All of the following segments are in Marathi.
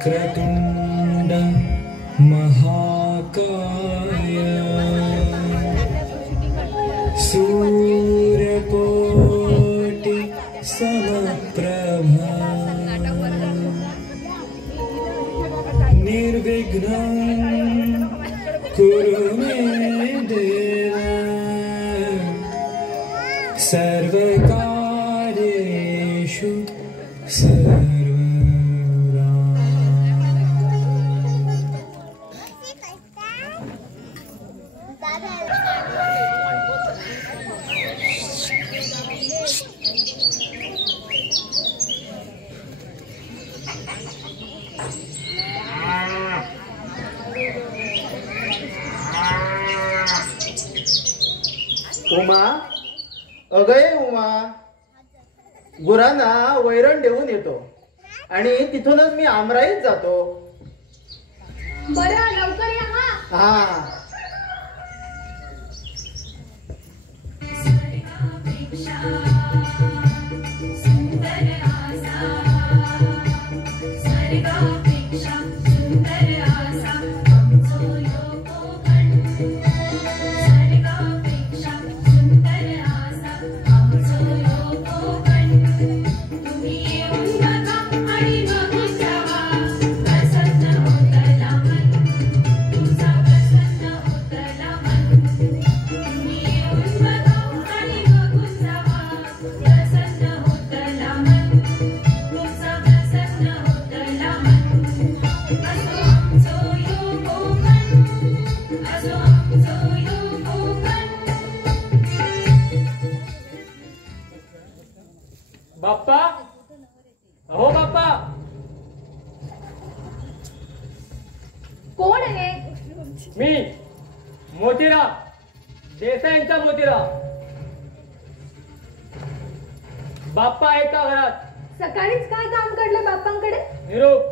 वक्रतुंड महाकाय सूर्यकोटि समप्रभा निर्विघ्नं कुरु मे देव सर्वकार्येषु उमा, अगय उमा, गुरांना वैरण देऊन येतो आणि तिथूनच मी आमराईत जातो. बरं, लवकर या. हा. कोण आहे? मी मोतीराव, देसाईंचा मोतीराव. बाप्पा आहे का घरात? सकाळीच काय काम काढलं बाप्पांकडे? निरोप,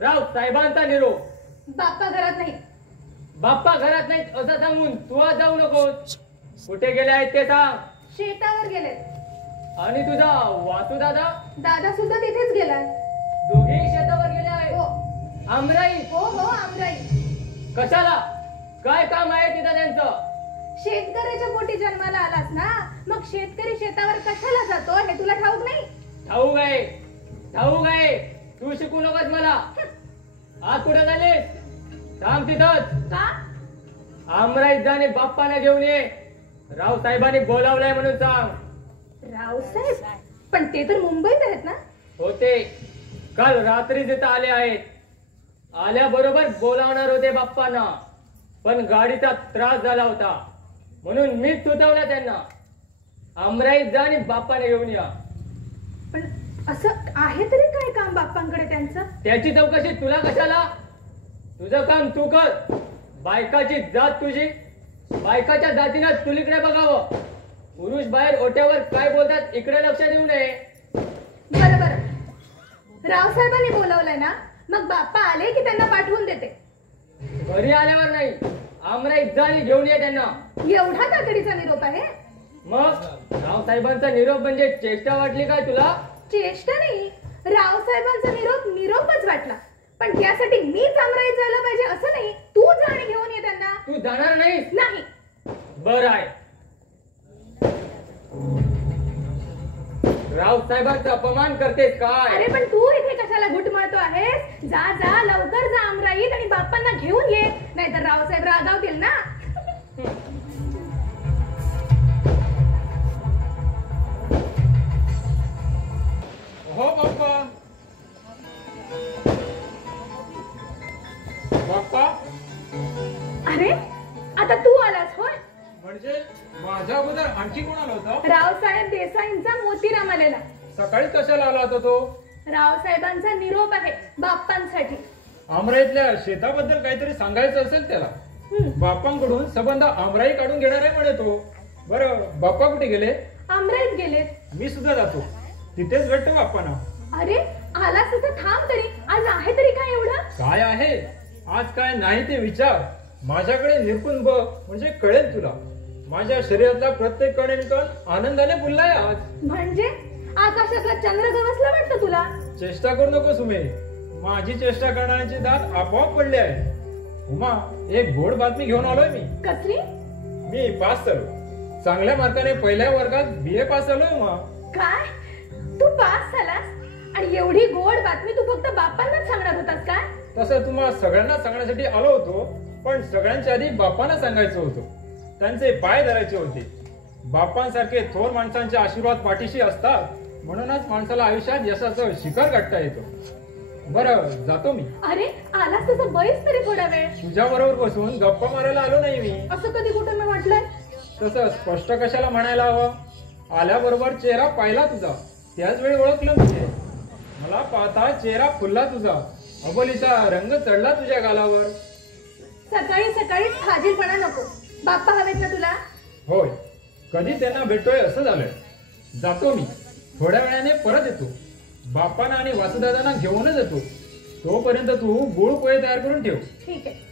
राव साहेबांचा निरोप. बाप्पा घरात नाही. बाप्पा घरात नाहीत असं सांगून तू आज जाऊ नकोस. कुठे गेले आहेत ते सांग. शेतावर गेले. आणि तुझा वासू दादा? दादा सुद्धा तिथेच गेलाय. दोघेही शेतावर गेले आहेत. हो आमराई? हो हो आमराई. कशाला? काय काम आहे तिथं त्यांचं? शेतकऱ्याच्या पोटी जन्माला आलास ना, मग शेतकरी शेतावर कशाला जातो हे तुला ठाऊक नाही? ठाऊक आहे, ठाऊक आहे. तू शिकू नकोस मला. आज कुठे झालीस? थांब तिथंच. का? आमराईत जाणे बाप्पाला घेऊन ये. राव साहेबांनी बोलावलंय म्हणून सांग. रावसाहेब? पण ते तर मुंबईत आहेत ना? होते, काल रात्रीच इथं आले आहेत. आल्याबरोबर बोलावणार होते बाप्पांना, पण गाडीचा त्रास झाला होता म्हणून मीच सुचवलं त्यांना. आमराईत जा आणि बाप्पाने घेऊन या. पण असं आहे तरी काय काम बाप्पांकडे त्यांचं? त्याची चौकशी तुला कशाला? तुझं काम तू कर. बायकाची जात तुझी, बायकाच्या जातीनं तुलीकडे बघावं. पुरुष बाहेर ओट्यावर काय बोलतात इकडे लक्ष देऊ नये. बरं बरं, रावसाहेबांनी बोलावलंय ना, मग बाप्पा आले की त्यांना पाठवून देते. घरी आल्यावर नाही, आमराईत जा आणि घेऊन ये त्यांना. एवढा तातडीचा निरोप आहे? मग रावसाहेबांचा निरोप म्हणजे चेष्टा वाटली काय तुला? चेष्टा नाही, रावसाहेबांचा निरोप निरोपच वाटला. पण त्यासाठी मीच आमराईत जायला पाहिजे असं नाही. तू जा आणि घेऊन ये त्यांना. तू जाणार नाहीस? नाही. बरं आहे. रावसाहेबांचा अपमान करतेस काय? अरे पण तू इथे कशाला घुटमळतो आहेस? जा जा लवकर जा आमराईत आणि बाप्पांना घेऊन ये, नाहीतर रावसाहेब रागावतील ना. हो बाप्पा. बाप्पा अरे आता तू आलास होय? म्हणजे माझ्या अगोदर आणखी कोण आला होता? रावसाहेब देसाईंचा मोतीराम आलेला. सकाळी कशाला आला होता तो? रावसाहेबांचा निरोप आहे बाप्पांसाठी. आमराईतल्या शेताबद्दल काहीतरी सांगायचं असेल त्याला. बाप्पांकडून संबंध आमराई काढून घेणार आहे म्हणे तो. बरं बाप्पा कुठे गेले? आमराईत गेलेत. मी सुद्धा जातो, तिथेच भेटतो बाप्पांना. अरे आलास तिथे थांब तरी. आज आहे तरी काय एवढं? काय आहे आज काय नाही ते विचार. माझ्याकडे निरखून बघ म्हणजे कळेल तुला. माझ्या शरीरातला प्रत्येक कण आनंदाने फुललाय आज. म्हणजे आकाशातला चंद्र गवसला वाटतं तुला? चेष्टा करू नको सुमे. माझी चेष्टा करण्याची दात आपोआप पडली आहे. उमा, एक गोड बातमी घेऊन आलोय मी. कसली? मी पास झालो. चांगल्या मार्काने पहिल्या वर्गात BA पास झालोय उमा. काय? तू पास झालास? आणि एवढी गोड बातमी तू फक्त बाप्पांनाच सांगणार होतास काय? तसं तुम्हा सगळ्यांना सांगण्यासाठी आलो होतो, पण सगळ्यांच्या आधी बाप्पांना सांगायचं होतं. त्यांचे पाय धरायचे होते. बाप्पांसारखे थोर माणसांचे आशीर्वाद पाठीशी असतात, म्हणूनच माणसाला आयुष्यात यशाचं शिखर गाठता येतं. बरं जातो मी. अरे आलास तसं बैस तरी थोडा वेळ. तुझ्या बरोबर बसून गप्पा मारायला आलो नाही मी. असं कधी कुठं मी म्हटलंय? तसं स्पष्ट कशाला म्हणायला हवं. आल्याबरोबर चेहरा पाहिला तुझा, त्याच वेळी ओळखलं म्हणजे. मला पाहता चेहरा फुलला तुझा, अबोलीचा रंग चढला तुझ्या गालावर. सकाळी सकाळी फाजीलपणा नको. बाप्पा हवेत ना तुला? होय, कधी त्यांना भेटतोय असं झालंय. जातो मी, थोड्या वेळाने परत येतो. बाप्पांना आणि वासुदादांना घेऊनच येतो. तोपर्यंत तू गुळ पोहे तयार करून ठेव. ठीक आहे.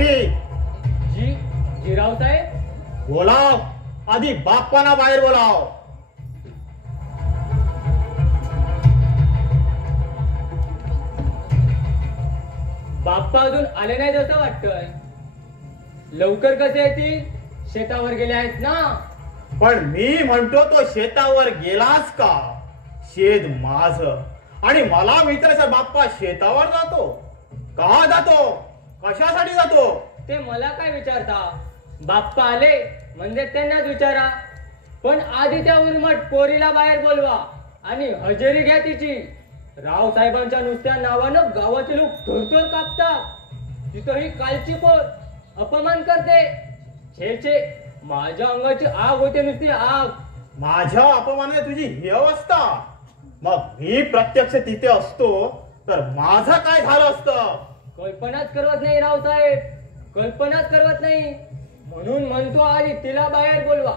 मोठी जी रावसाहेब. बोलाव, आधी बाप्पांना बाहेर बोलाव. बाप्पा अजून आले नाहीत असं वाटतंय. लवकर कसे येतील? शेतावर गेले आहेत ना. पण मी म्हणतो तो शेतावर गेलास का? शेत माझ आणि मला विचारायचं बाप्पा शेतावर जातो का? जातो कशासाठी जातो? ते मला काय विचारता? बाप्पा आले म्हणजे त्यांनाच विचारा. पण आधी त्या उर्मट पोरीला बाहेर बोलवा आणि हजेरी घ्या तिची. रावसाहेबांच्या नुसत्या नावानं गावातील लोक थरथर कापतात. तिथं ही कालची पोर अपमान करते. छे छे, माझ्या अंगाची आग होते, नुसती आग. माझ्या अपमानाने तुझी ही अवस्था. मग मी प्रत्यक्ष तिथे असतो तर माझं काय झालं असतं? कल्पनाच करवत नाही रावसाहेब, कल्पनाच करवत नाही. म्हणून म्हणतो आधी तिला बाहेर बोलवा.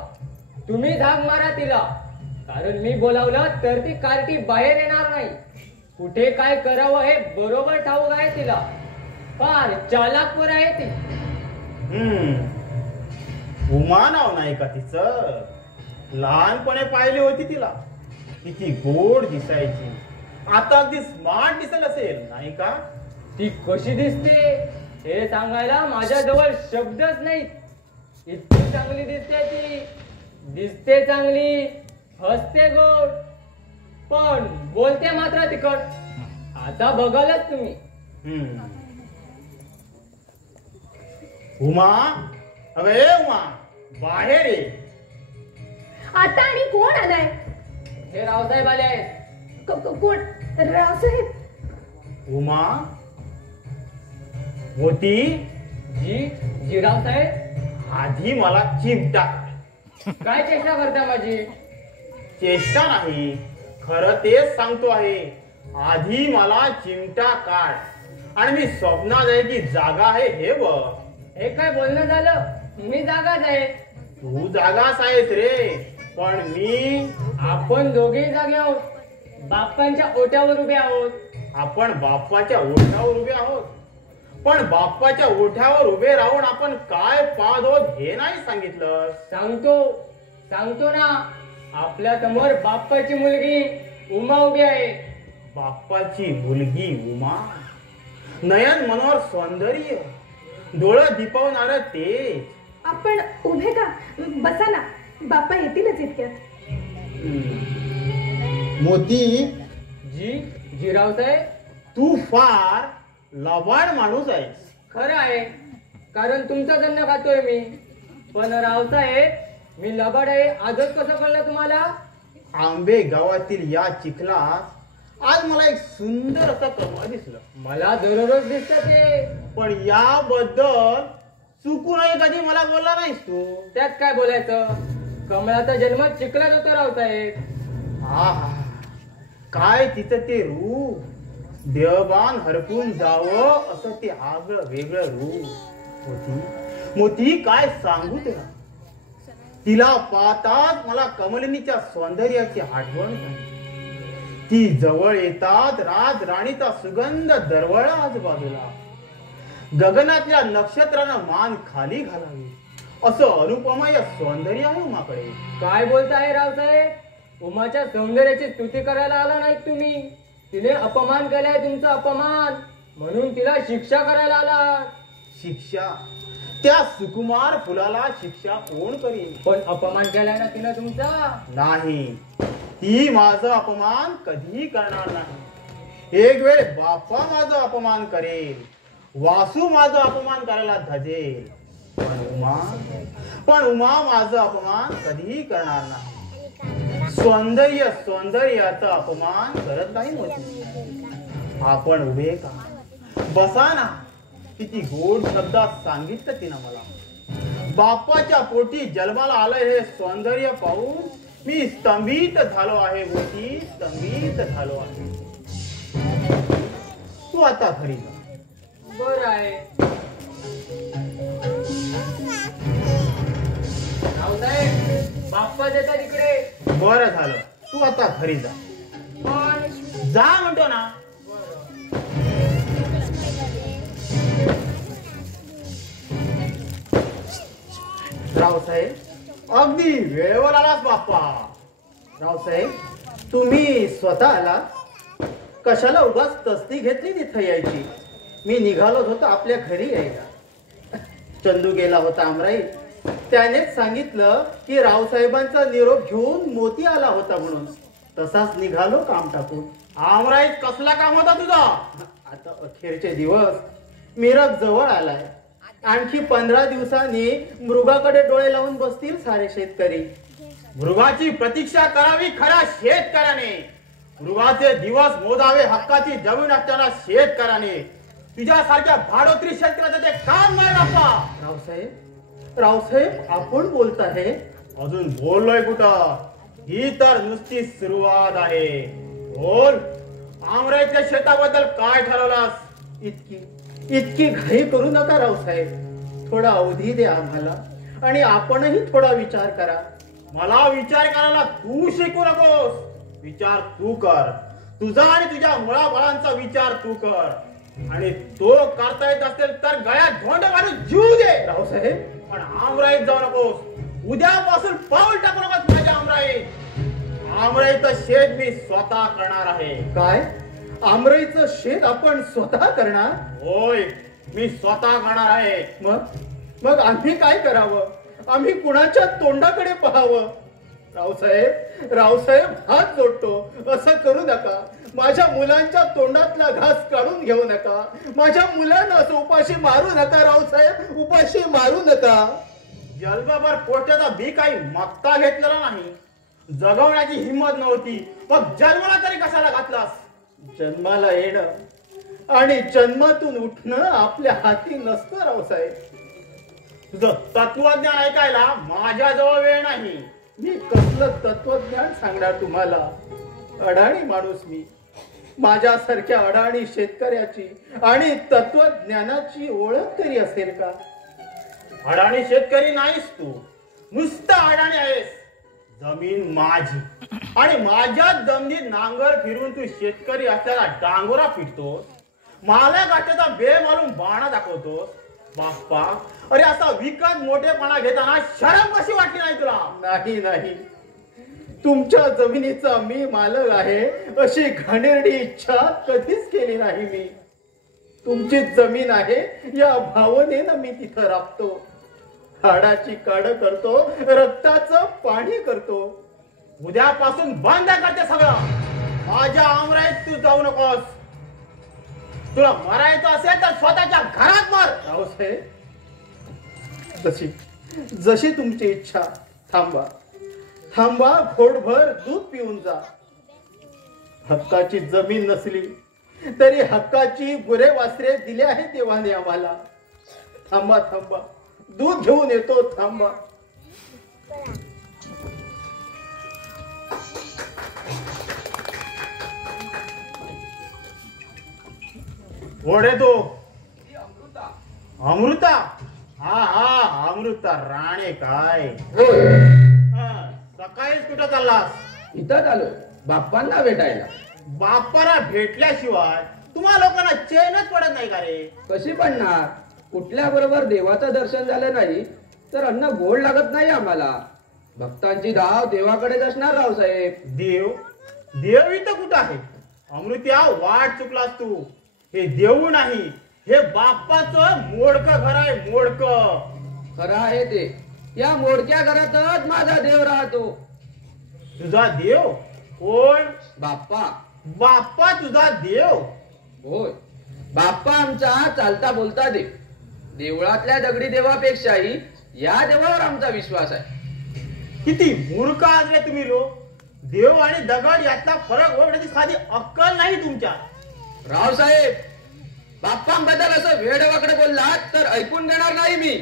तुम्ही झाग मारा तिला, कारण मी बोलावलं तर ती कार्टी बाहेर येणार नाही. कुठे काय करावं हे बरोबर ठाऊक आहे तिला. फार चालाक पोर आहे ती. उमा नाव नाही का तिचं? लहानपणे पाहिली होती तिला. किती गोड दिसायची. आता अगदी स्मार्ट दिसत असेल नाही का? ती कशी दिसते हे सांगायला माझ्याजवळ शब्दच नाही. इतकी चांगली दिसते ती. दिसते चांगली, हसते गोड, पण बोलते मात्र तिखट. आता बघालच तुम्ही. उमा, अगे उमा, बाहेर ये. आता आणि कोण आलाय? हे रावसाहेब आले आहेत. कोण? रावसाहेब? उमा होती जी रावसाहेब. आधी मला चिमटा. काय चेष्टा करता माझी? चेष्टा नाही, खरं तेच सांगतो आहे. आधी मला चिमटा काढ आणि मी स्वप्नात आहे की जागा आहे हे बघ. हे काय बोलणं झालं? मी जागाच आहे. तू जागाच आहेस रे, पण मी. आपण दोघेही जागे आहोत. बाप्पांच्या ओट्यावर उभे आहोत. आपण बाप्पाच्या ओठ्यावर उभे आहोत. पण बाप्पाच्या ओठ्यावर उभे राहून आपण काय पाहत आहोत हे नाही सांगितलं. सांगतो ना. आपल्या समोर बाप्पाची मुलगी उमा उभी आहे. बाप्पाची मुलगी उमा. नयन मनोहर सौंदर्य, डोळं दिपवणार तेज. आपण उभे का? बसा ना, बाप्पा येतीलच इतक्यात. मोती, जी रावसाहेब. तू फार लबाड माणूस आहेस. खरं आहे, कारण तुमचं अन्न खातोय मी. पण रावसाहेब, मी लबाड आहे आजच कसं कळलं तुम्हाला? आंबे गावातील या चिखलात आज मला एक सुंदर असा कमळ दिसलं. मला दररोज दिसत ते. पण याबद्दल चुकूनही कधी मला बोलला नाहीस तू. त्यात काय बोलायचं? कमळाचा जन्म चिखलात होतो रावसाहेब. हा, काय तिचं ते रूप. देवबान हरपून जावं असं ते आगळं वेगळं रूप. मोती काय सांगू तुला. तिला पाहताच मला कमलिनीच्या सौंदर्याची आठवण झाली. ती जवळ येतात राज राणीचा सुगंध दरवळा आजूबाजूला. गगनातल्या नक्षत्रानं मान खाली घालावी असं अनुपमय सौंदर्य आहे उमाकडे. काय बोलताय रावसाहेब? उमाच्या सौंदर्याची स्तुती करायला आला नाहीत तुम्ही. तिने अपमान केलाय तुमचा, अपमान. म्हणून तिला शिक्षा करायला आला. शिक्षा? त्या सुकुमार फुलाला शिक्षा कोण करीन? पण अपमान केलाय ना तिने तुमचा. नाही, ती माझा अपमान कधी करणार नाही. एक वेळ बाप्पा माझा अपमान करेल, वासू माझा अपमान करायला धजेल, पण उमा माझा अपमान कधीही करणार नाही. सौंदर्याचा अपमान करत नाही होती. आपण उभे का? बसा ना. किती गोड शब्दात सांगितलं तिनं मला. बाप्पाच्या पोटी जन्माला आलंय हे सौंदर्य पाहून मी स्तंभित झालो आहे. गोटी स्तंभित झालो आहे. तू आता घरी जा. बरं आहे. रावसाहेब, बाप्पा देतात इकडे. बरं झालं, तू आता घरी जा. पण जा म्हणतो ना. 「रावसाहेब अगदी वेळेवर आलास बाप्पा. रावसाहेब तुम्ही स्वतः आला. कशाला उगाच तस्ती घेतली तिथं यायची. मी निघालोच होतो आपल्या घरी यायला. चंदू गेला होता आमराई. त्यानेच सांगितलं की रावसाहेबांचा निरोप घेऊन मोती आला होता म्हणून. तसाच निघालो काम टाकून. आमराईत कसला काम होता तुझा? आता अखेरचे दिवस. मिरग जवळ आलाय. आणखी 15 दिवसांनी मृगाकडे डोळे लावून बसतील सारे शेतकरी. मृगाची प्रतीक्षा करावी खऱ्या शेतकऱ्याने. मृगाचे दिवस मोजावे हक्काची जमीन असताना शेतकऱ्याने. तुझ्यासारख्या भाडोत्री शेतकऱ्याचं ते काम नाही बाप्पा. रावसाहेब आपण बोलताय? अजून बोललोय कुठं? ही तर नुसती सुरुवात आहे. बोल, आमराईच्या शेताबद्दल काय ठरवलास? इतकी घाई करू नका रावसाहेब. थोडा अवधी द्या आम्हाला आणि आपणही थोडा विचार करा. मला विचार करायला तू शिकू नकोस. विचार तू कर. तुझा आणि तुझ्या मुळाबाळांचा विचार तू कर. आणि तो करता येत असेल तर गळ्यात धोंड घालून जीव दे. रावसाहेब पण आमराईत जाऊ नकोस. उद्यापासून पाऊल टाकू नकोस माझ्या आमराईत. आमराईचं शेत मी स्वतः करणार आहे. काय? आमराईचं शेत आपण स्वतः करणार? होय, मी स्वतः करणार आहे. मग आम्ही काय करावं? आम्ही कुणाच्या तोंडाकडे पाहावं? रावसाहेब हात जोडतो. असं करू नका. माझ्या मुलांच्या तोंडातला घास काढून घेऊ नका. माझ्या मुलांना असं उपाशी मारू नका रावसाहेब. उपाशी मारू नका. जन्मभर पोटाचा बी काही मागता घेतलेला नाही. जगवण्याची हिंमत नव्हती. मग जन्माला तरी कशाला घातलास? जन्माला येणं आणि जन्मातून उठणं आपल्या हाती नसतं रावसाहेब. तुझं तत्वज्ञान ऐकायला माझ्याजवळ वेळ नाही. मी कसलं तत्वज्ञान सांगणार तुम्हाला? अडाणी माणूस मी. माझ्यासारख्या अडाणी शेतकऱ्याची आणि तत्वज्ञानाची ओळख तरी असेल का? अडाणी शेतकरी नाहीस तू. नुसतं अडाणी आहेस. जमीन माझी आणि माझ्या जमिनीत नांगर फिरून तू शेतकरी असल्याला डांगोरा फिरतोस. मला गाठ्याचा बेमालूम बाणा दाखवतोस. बाप्पा, अरे असा विकत मोठेपणा घेताना शरम कशी वाटली नाही तुला? नाही. तुमच्या जमिनीचा मी मालक आहे अशी घाणेरडी इच्छा कधीच केली नाही मी. तुमची जमीन आहे या भावनेनं मी तिथं राबतो. हाडाची काढ करतो. रक्ताचं पाणी करतो. उद्यापासून बंद करते सगळं. माझ्या आमराईत तू जाऊ नकोस. तुला मरायचं असेल तर स्वतःच्या घरात मर. रावसाहेब जशी तुमची इच्छा. थांबा घोटभर दूध पिऊन जा. हक्काची जमीन नसली तरी हक्काची गुरे वासरे दिले आहे देवाने आम्हाला. थांबा दूध घेऊन येतो. थांबा. ओढे तो अमृता. हा अमृता राणे काय? सकाळीच कुठं चाललास? इथं आलो बाप्पांना भेटायला. बाप्पाला भेटल्याशिवाय तुम्हा लोकांना चैनच पडत नाही का रे? कशी पडणार? कुठल्या बरोबर देवाचं दर्शन झालं नाही तर अन्न गोड लागत नाही आम्हाला. भक्तांची धाव देवाकडेच असणार रावसाहेब. देव इथं कुठं आहे? अमृत्या वाट चुकलास तू. हे देऊ नाही, हे बाप्पाचं मोडकं घर आहे. मोडकं खरं आहे ते. या मोडक्या घरातच माझा देव राहतो. तुझा देव कोण? बाप्पा तुझा देव? होय, बाप्पा आमचा चालता बोलता देव. देवळातल्या दगडी देवापेक्षाही या देवावर आमचा विश्वास आहे. किती मूर्ख आहात रे तुम्ही लोक. देव आणि दगड यातला फरक ओळखण्याची साधी अक्कल नाही तुमच्या. रावसाहेब, बाप्पांबद्दल असं वेडवाकडे बोललात तर ऐकून घेणार नाही मी.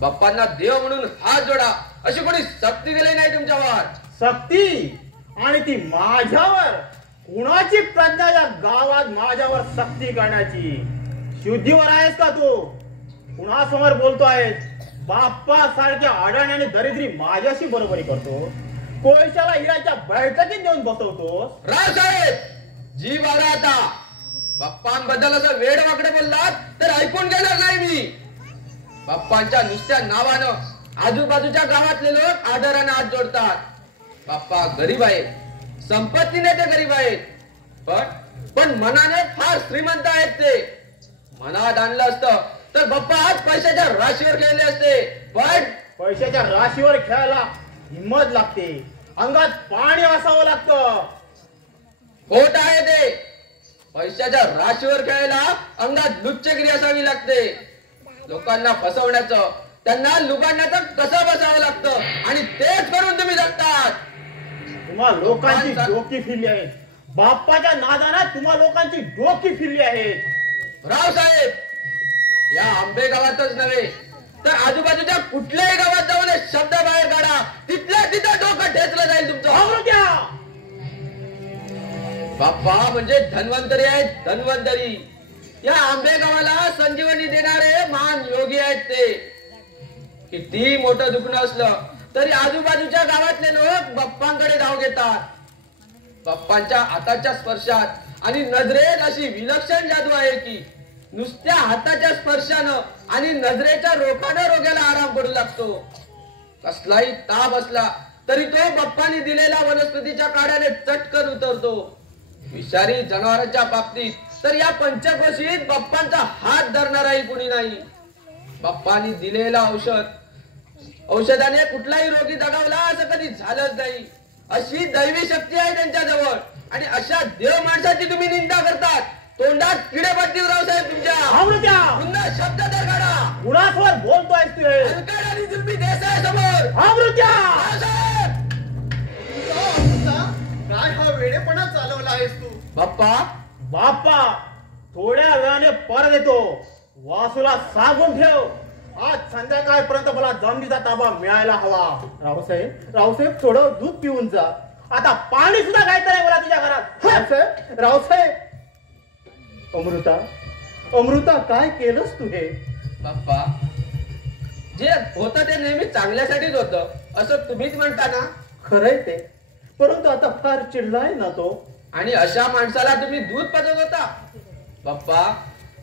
बाप्पांना देव म्हणून हात जोडा अशी कोणी सक्ती केली नाही तुमच्यावर. सक्ती? आणि ती माझ्यावर? कुणाची प्रज्ञा या गावात माझ्यावर सक्ती करण्याची? शुद्धीवर आहेस का तू? कुणासमोर बोलतो आहेस? बाप्पा सारख्या अडाण्याने दरिद्री माझ्याशी बरोबरी करतो. कोळशाला हिराच्या बैठकीत देऊन बसवतो. रावसाहेब, जीव आला आता. बाप्पांबद्दल असं वेड वाकडे बोललात तर ऐकून घेणार नाही मी. बाप्पांच्या नुसत्या नावानं आजूबाजूच्या गावातले लोक आदराने हात जोडतात. बाप्पा गरीब आहेत, संपत्तीने ते गरीब आहेत, पण मनाने फार श्रीमंत आहेत. ते मनात आणलं असतं तर बाप्पा आज पैशाच्या राशीवर खेळले असते. पण पैशाच्या राशीवर खेळायला हिंमत लागते, अंगात पाणी असावं लागतं. खोट आहे ते. पैशाच्या राशीवर खेळायला अंगात लुच्चगिरी असावी लागते. लोकांना फसवण्याचं, त्यांना लुबाडण्याचं कसं बसावं लागतं आणि तेच करून तुम्ही जगतात. तुम्हा लोकांची डोकी फिरली आहे. बाप्पाच्या नादानात तुम्हा लोकांची डोकी फिरली आहे. रावसाहेब, या आंबे गावातच नव्हे तर आजूबाजूच्या कुठल्याही गावात जाऊन हे शब्द बाहेर काढा. तिथल्या तिथं डोकं ठेचलं जाईल तुमचं. अमृत्या! बाप्पा म्हणजे धन्वंतरी आहेत, धन्वंतरी. या आंबे गावाला संजीवनी देणारे महान योगी आहेत ते. किती मोठं दुखणं असलं तरी आजूबाजूच्या गावातले लोक बाप्पांकडे धाव घेतात. बाप्पांच्या हाताच्या स्पर्शात आणि नजरेत अशी विलक्षण जादू आहे की नुसत्या हाताच्या स्पर्शानं आणि नजरेच्या रोखानं रोग्याला आराम पडू लागतो. कसलाही ताप असला तरी तो बाप्पांनी दिलेल्या वनस्पतीच्या काड्याने चटकन उतरतो. विषारी जनावरांच्या बाबतीत तर या पंचकोशीत बाप्पांचा हात धरणाराही कुणी नाही. बाप्पांनी दिलेला औषधाने कुठलाही रोगी दगावला असं कधी झालंच नाही. अशी दैवी शक्ती आहे त्यांच्याजवळ आणि अशा देव माणसाची तुम्ही निंदा करतात. तोंडात किडे पडतील रावसाहेब तुमच्या. अमृत्या! पुन्हा शब्द तर काढा. कुणासवर बोलतोय तू हे? अलकाड आणि जुलमी देसाई समोर. अमृत्या! रावसाहेब! काय हा वेडेपणा चालवला आहेस तू? बाप्पा, बाप्पा थोड्या वेळाने परत येतो. वासूला सांगून ठेव, आज संध्याकाळपर्यंत मला जमिनीचा ताबा मिळायला हवा. रावसाहेब थोडं दूध पिऊन जा. आता पाणी सुद्धा घ्यायचं नाही मला तुझ्या घरात. रावसाहेब! अमृता काय केलंस तू हे? बाप्पा, जे होतं ते नेहमी चांगल्यासाठीच होतं असं तुम्हीच म्हणता ना. खरंय ते, परंतु आता फार चिडलाय ना तो. आणि अशा माणसाला तुम्ही दूध पाजत होता.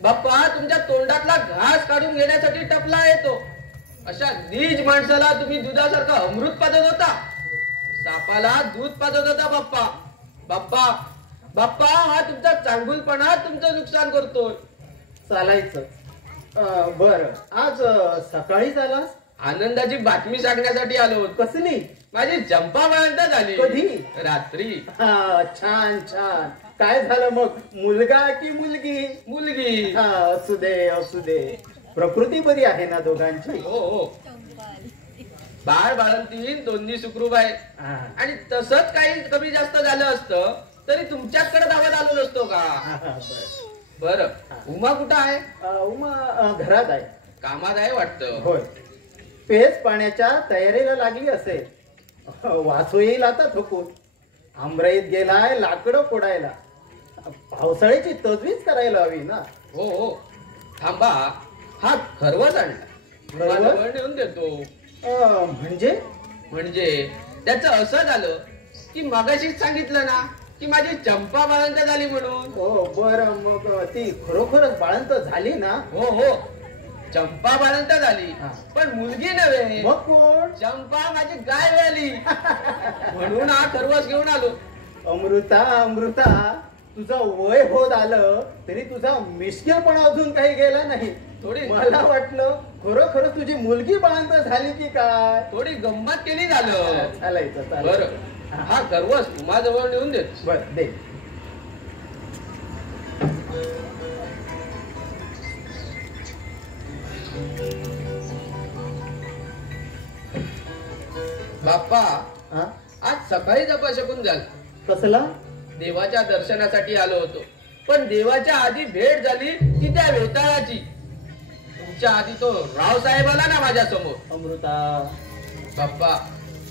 बाप्पा तुमच्या तोंडातला घास काढून घेण्यासाठी टपला येतो. अशा नीच माणसाला तुम्ही दुधासारखं अमृत पाजत होता. सापाला दूध पाजत होता. बाप्पा हा तुमचा चांगुलपणा तुमचं नुकसान करतोय. चालायचं. बर आज सकाळीच आलास? आनंदाची बातमी सांगण्यासाठी आलो होतो. कसली? माझी चंपा वळंत झाली. कधी? रात्री. छान छान. काय झालं मग? मुलगा की मुलगी? मुलगी. असू दे. प्रकृती बरी आहे ना दोघांची? हो. बाळ बाळंतीन दोन्ही सुखरूप आहेत. आणि तसंच काही कमी जास्त झालं असतं तरी तुमच्याकडे धावत आलो नसतो का? बर, उमा कुठं आहे? उमा घरात आहे. कामात आहे वाटतं. होय, पेच पाण्याच्या तयारीला लागली असेल. वासू येईल आता थकून. आमराईत गेलाय लाकडं फोडायला. पावसाळ्याची तजवीज करायला हवी ना. हो. थांबा, हा खरवस आणला. खरवस? नेऊन देतो. म्हणजे त्याचं असं झालं की मगाशीच सांगितलं ना की माझी चंपा बाळंत झाली म्हणून. हो बरं, मग ती खरोखरच बाळंत झाली ना? हो, चंपा बाळंत झाली. पण मुलगी नव्हे. मग कोण? चंपा माझी गाय झाली. म्हणून हा खरवस घेऊन आलो. अमृता तुझं वय होत आलं तरी तुझा मिश्किलपणा अजून काही गेला नाही. थोडी मला वाटलं खरोखरच तुझी मुलगी बाळंत झाली की काय. थोडी गंमत केली झालं. चालायचं. बरं, हा खरवस उमाजवळ नेऊन देतो. बर दे. बाप्पा, आज सकाळीच अपशकुन झालं. कसला? देवाच्या दर्शनासाठी आलो होतो, पण देवाच्या आधी भेट झाली ती त्या वेताळाची. तुमच्या आधी तो रावसाहेब आला ना माझ्या समोर. अमृता, बाप्पा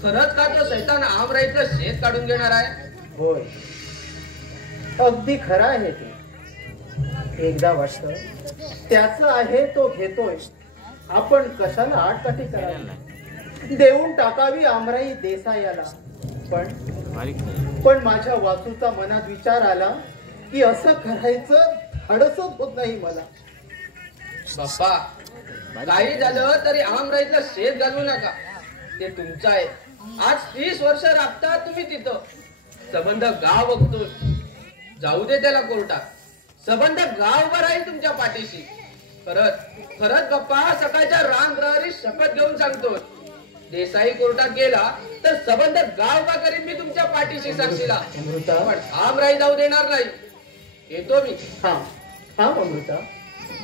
खरंच का तो शैतान आमराईतलं शेत काढून घेणार आहे? होय, अगदी खरं आहे ते. एकदा वाटतं त्याचं आहे तो घेतोय. आपण कशाला आटकाठी करायला? देऊन टाकावी आमराई देसायाला. पण माझ्या वासूचा मनात विचार आला की असं करायचं धाडसच होत नाही मला. बाप्पा काही झालं तरी आमराईतला शेत घालवू नका. ते तुमचं आहे. आज 30 वर्ष राबता तुम्ही तिथं. संबंध गाव बघतो. जाऊ दे त्याला कोर्टात. संबंध गाव उभं राहील तुमच्या पाठीशी. खरंच बाप्पा सकाळच्या रांगप्रहरी शपथ घेऊन सांगतो, देसाई कोर्टात गेला तर संबंध गाव का करीन मी तुमच्या पाठीशी साक्षीला. पण आमराई जाऊ देणार नाही. येतो मी. हा अमृता.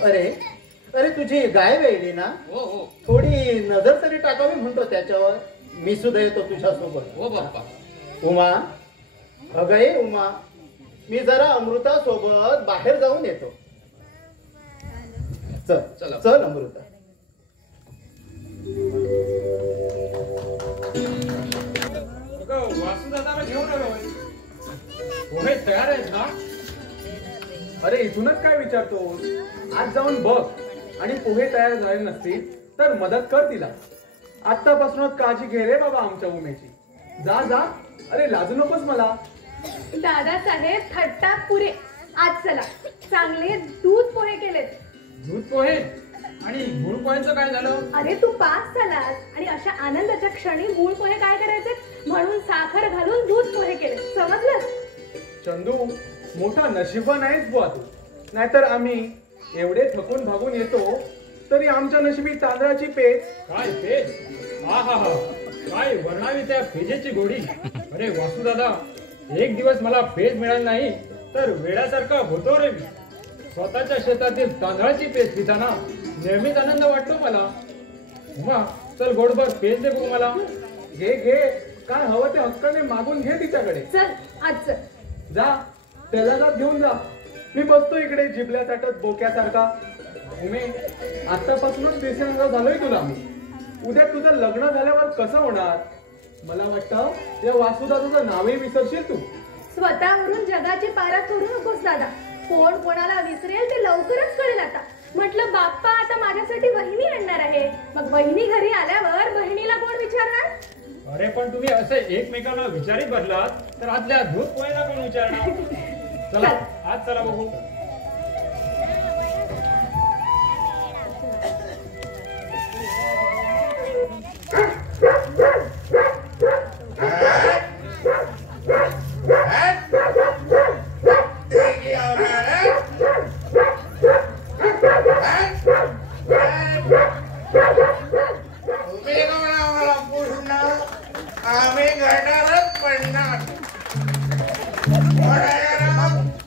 अरे तुझी गाय वेळली ना. हो हो थोडी नजर तरी टाकावी म्हणतो त्याच्यावर. मी सुद्धा येतो तुझ्या सोबत. हो बाप्पा. उमा, अगं उमा, मी जरा अमृता सोबत बाहेर जाऊन येतो. चला. चल अमृता. वासुदादाला घेऊन आलोय. पोहे तयार आहेत ना? अरे इथूनच काय विचारतोस? आज जाऊन बघ आणि पोहे तयार झाले नसतील तर मदत कर तिला. आतापासूनच काळजी घे रे बाबा आमच्या उमेची. जा जा. अरे लाजू नकोस मला. दादासाहेब थट्टा पुरे. आज चला चांगले दूध पोहे केलेत. दूध पोहे आणि गुळ पोह्यांचं काय झालं? अरे तू पास झालास आणि अशा आनंदाच्या क्षणी गुळ पोहे काय करायचे म्हणून साखर घालून दूध पोहे केले. समजलं? चंदू मोठा नशिबवान आहेस बुवा तू. नाहीतर आम्ही एवढे थकून भागून येतो तरी आमच्या नशिबी तांदळाची पेज. काय पेज? हा हा हा, काय वर्णावी त्या पेजेची गोडी. अरे वासुदादा, एक दिवस मला पेज मिळाली नाही तर वेड्यासारखा होतो रे मी. स्वतःच्या शेतातील तांदळाची पेज पिताना नेहमीच आनंद वाटतो मला. उमा, चल गोडभर पेज दे बघू मला. घे घे. काय हवं ते हक्काने मागून घे तिच्याकडे. चल आज चल. जा त्याला घेऊन जा. मी बसतो इकडे जिबल्या ताटत बोक्यासारखा. उमे, आतापासूनच बेसंग झालोय तुला मी. उद्या तुझं लग्न झाल्यावर कसं होणार? मला वाटतं या वासुदादाचं नावही विसरशील तू. स्वतःवरून जगाची पारा करू नकोस दादा. कोण कोणाला विसरेल ते लवकरच कळेल. आता म्हटलं बाप्पा आता माझ्यासाठी वहिनी आणणार आहे. मग वहिनी घरी आल्यावर बहिणीला कोण विचारणार? अरे पण तुम्ही असे एकमेकांना विचारी बदलात तर आतल्या दूध पोहेला कोण विचारणार? चला आज चला बघू. आम्ही घडणारच पडणार.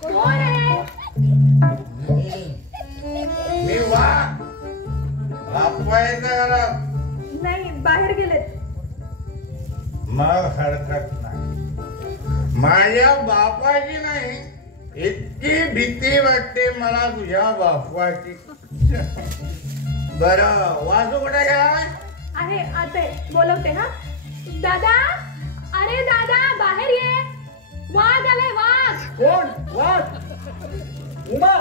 कोण आहे? मी वा बाप्पाच्या घरात. नाही बाहेर गेलेत. मग हरकत नाही. माझ्या बापाची नाही इतकी भीती वाटते मला तुझ्या बापाची. बरं वासू कुठे काय? आहे आता बोलवते. हा दादा. अरे दादा बाहेर ये. वाघ आलाय वाघ. कोण? वाघ? उमा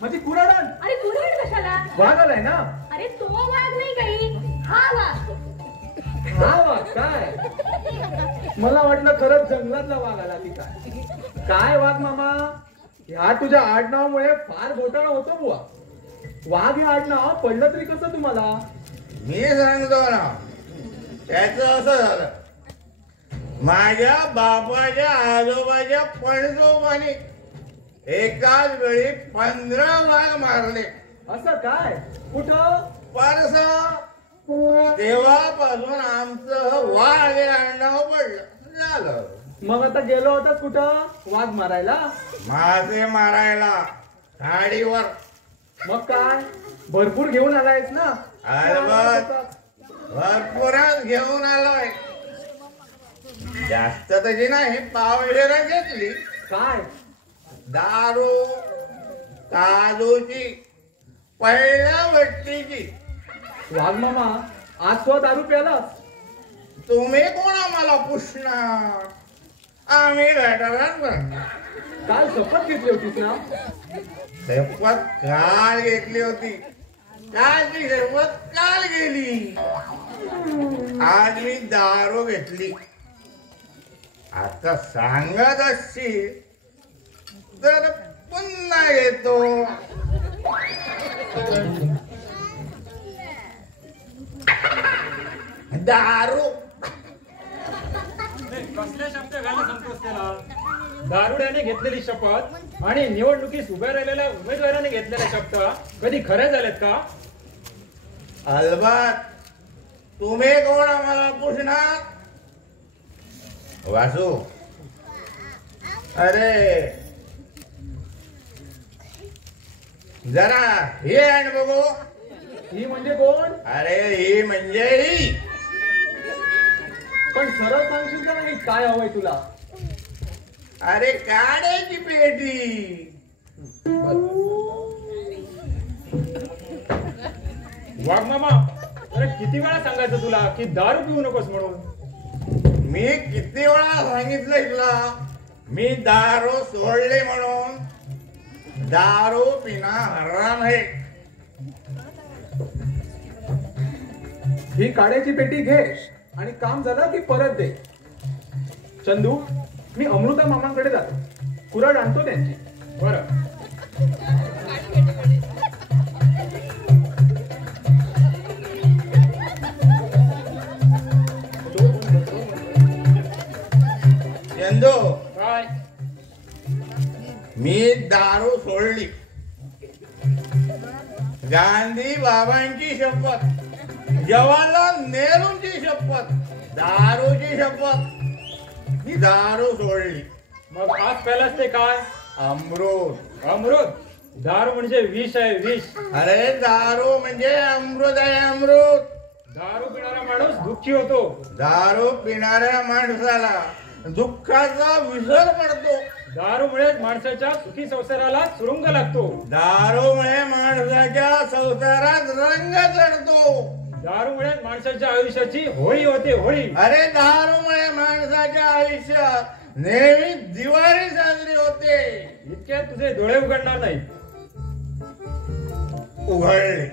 माझी कुऱ्हाड. अरे कुऱ्हाड कशाला? वाघ आलाय ना. अरे तो वाघ नाही काही. हा वाघ. हा वाघ काय? मला वाटलं खरंच जंगलातला वाघ आला की काय. काय वाघ मामा, ह्या तुझ्या आडनावामुळे फार घोटाळा होतो बुवा. वाघ हे आडनाव पडलं तरी कसं तुम्हाला? मी सांगतो ना. त्याच असं झालं, माझ्या बापाच्या आजोबाच्या पणजोबाने एकाच वेळी 15 वाघ मारले. असं काय? कुठं? परस. तेव्हापासून आमचं वाघ हे आडनाव पडलं झालं. मग आता गेलो होतास कुठं वाघ मारायला? मासे मारायला खाडीवर. मग काय भरपूर घेऊन आलायस ना? भरपूरच घेऊन आलोय. जास्त तशी नाही, पावशेर घेतली. काय? दारू काजूची पहिल्या वट्टीची. वाघ मामा आज स्व दारू प्यालास? तुम्ही कोण आम्हाला पुसणार? आम्ही घटनात भरणार. काल शपथ घेतली होतीस ना? शपथ काल घेतली होती. कालची शपथ काल गेली. आज मी दारू घेतली. आता सांगत असशील तर पुन्हा येतो. दारू कसल्या शब्द घालणं सांगतोस त्याला? दारुड्याने घेतलेली शपथ आणि निवडणुकीस उभ्या राहिलेल्या उमेदवाराने घेतलेल्या शब्द कधी खऱ्या झाल्यात का? अलबत. तुम्ही कोण आम्हाला पुसणार? वासू, अरे जरा हे आण बघू. ही म्हणजे कोण? अरे ही म्हणजे ही. पण सरळ सांगशील का नाही काय हवंय तुला? अरे काढ्याची पेटी. वाघ मामा, अरे किती वेळा सांगायचं तुला की दारू पिऊ नकोस म्हणून? मी किती वेळा सांगितलंय तुला, मी दारू सोडले म्हणून. दारू पिना हराम आहे. ही काड्याची पेटी घे आणि काम झालं की परत दे. चंदू, मी अमृता मामांकडे जातो, कुऱ्हाड आणतो त्यांची. बरं. चंदू, काय? मी दारू सोडली. गांधी बाबांची शपथ, जवाहरलाल नेहरूंची शपथ, दारूची शपथ. मी दारू सोडली. मग आज पहिलाच ते काय? अमृत. अमृत? दारू म्हणजे विष आहे, विष. अरे दारू म्हणजे अमृत आहे, अमृत. दारू पिणारा माणूस दुःखी होतो. दारू पिणाऱ्या माणसाला दुःखाचा विसर पडतो. दारूमुळे माणसाच्या सुखी संसाराला सुरुंग लागतो. दारूमुळे माणसाच्या संसारात रंग चढतो. दारूमुळे माणसाच्या आयुष्याची होळी होते, होळी. अरे दारूमुळे माणसाच्या आयुष्यात नेहमी दिवाळी साजरी होते. इतक्यात तुझे डोळे उघडणार नाही. उघडले.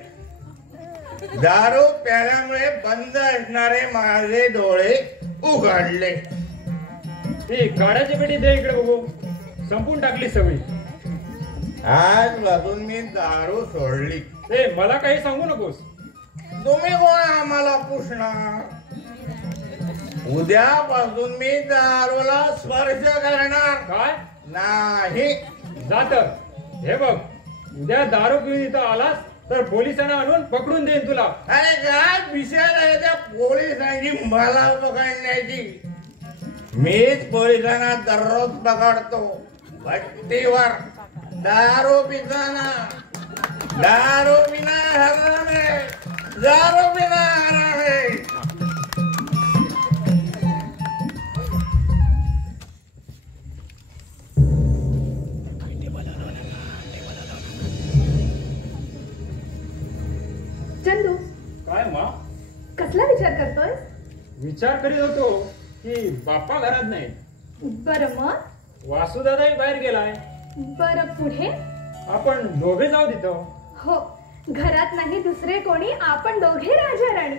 दारू प्याल्यामुळे बंद असणारे माझे डोळे उघडले. ती काड्याची पेटी दे इकडे बघू. संपून टाकली सगळी. आजपासून मी दारू सोडली. ते मला काही सांगू नकोस. तुम्ही कोण आम्हाला पुसणार? उद्यापासून मी दारूला स्पर्श करणार काय? नाही. जात हे बघ, उद्या दारू पिऊन इथं आलास तर पोलिसांना आणून पकडून देईन तुला. अरे काय विषय आहे त्या पोलिसांची मला पकडण्याची? मीच पोलिसांना दररोज पकडतो भट्टीवर. दारू पिताना. दारू पिना हराम आहे. दारू पिना हराम आहे. चंदू, काय मा? कसला विचार करतोय? विचार करीत होतो की बाप्पा घरात नाही. बरं मग? वासुदादाही बाहेर गेलाय. बरं पुढे? आपण दोघे जाऊ तिथं. हो, घरात नाही दुसरे कोणी, आपण दोघे राजा राणी.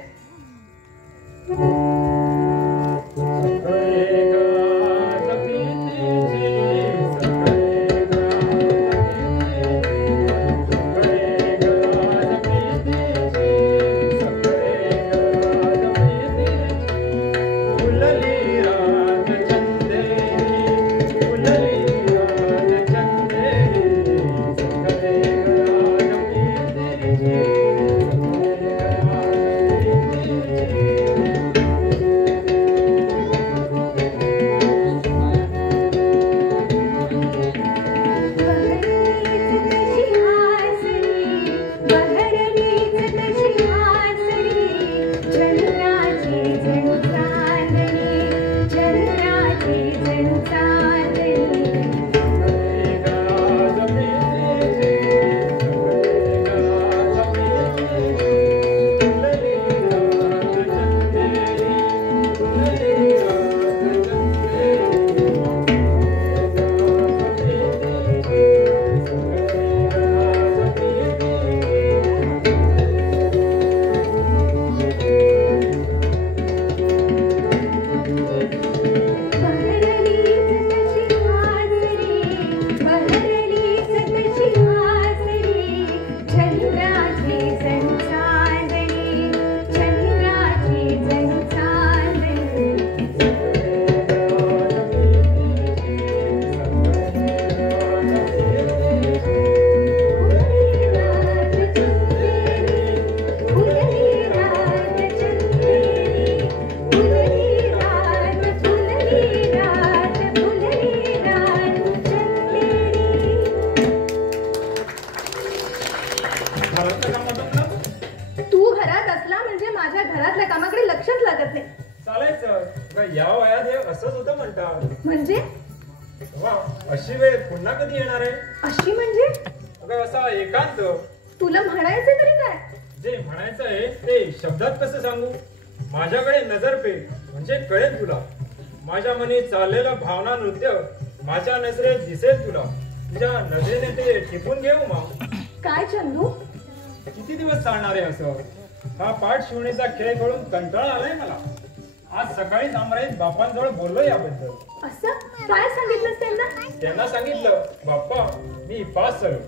अशी वेळ पुन्हा कधी येणार आहे? अशी म्हणजे अगं असा एकांत. तुला म्हणायचं तरी काय? जे म्हणायचं आहे ते शब्दात कसं सांगू? माझ्याकडे नजर फेक म्हणजे कळेल तुला. माझ्या मनी चाललेलं भावना नृत्य माझ्या नजरेत दिसेल तुला. तुझ्या नजरेने ते टिपून घेऊ मग. काय चंदू? किती दिवस चालणार आहे असं? हा पाठ शिवण्याचा खेळ खेळून कंटाळा आलाय मला. आज सकाळी आमराईत बापांजवळ बोललो याबद्दल. असं काय सांगितलंस त्यांना? त्यांना सांगितलं, बाप्पा मी पास झालो,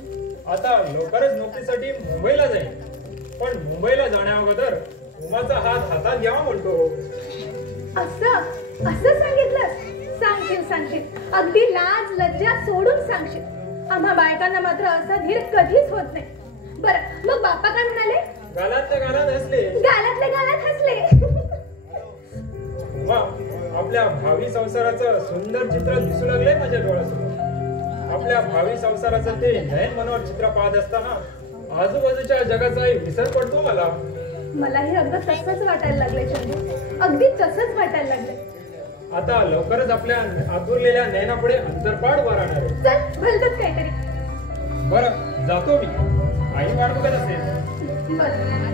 आता लवकरच नोकरीसाठी मुंबईला जाईन. पण मुंबईला जाण्या अगोदर उमाचा हात हातात घ्यावा म्हणतो. असं सांगितलंस? सांगशील अगदी लाज लज्जा सोडून सांगशील. आम्हा बायकांना मात्र असा धीर कधीच होत नाही. बरं मग बाप्पा काय म्हणाले? गालातल्या गालात हसले. गालातल्या गालात हसले. उमा, आपल्या भावी संसाराचं सुंदर चित्र दिसू लागलंय माझ्या डोळ्यासमोर. आपल्या भावी संसाराचं ते नयन मनोहर चित्र पाहत असताना आजूबाजूच्या जगाचाही विसर पडतो मला. मलाही अगदी तसंच वाटायला लागले चंदू, अगदी तसंच वाटायला लागले. आता लवकरच आपल्या आतुरलेल्या नयनापुढे अंतरपाठ वारणार आहे. चल भलतच काहीतरी. बरं जातो मी, आई वाट बघत असेल. बरं.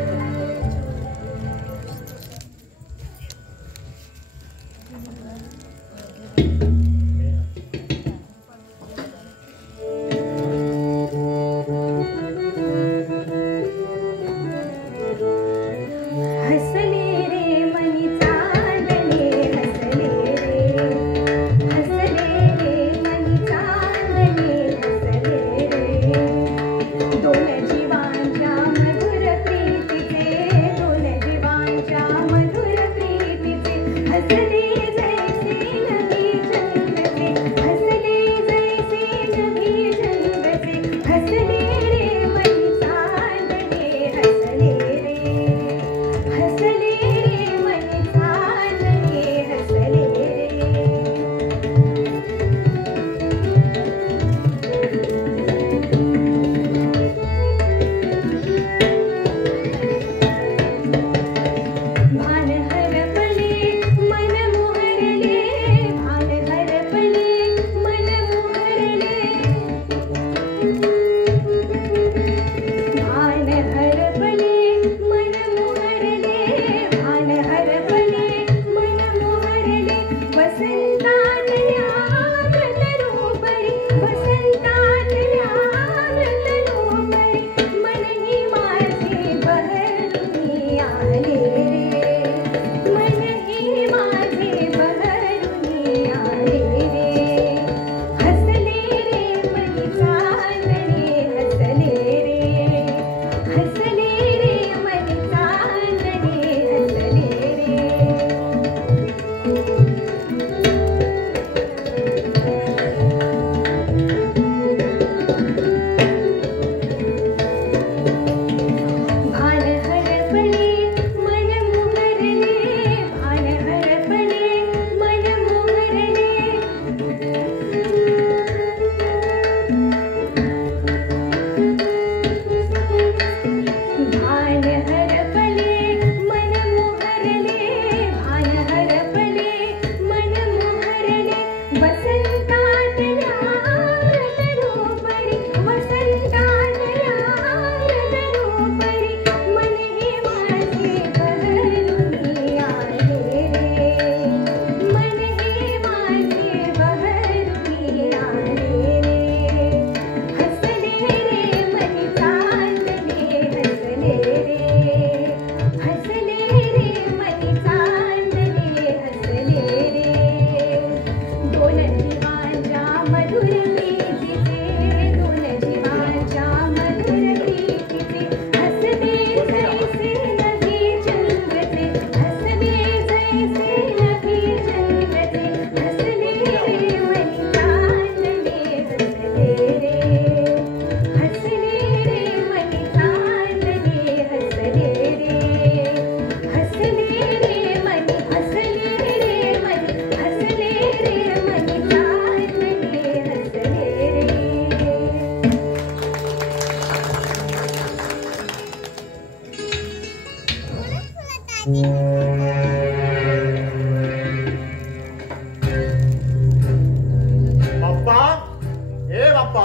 हे बाप्पा.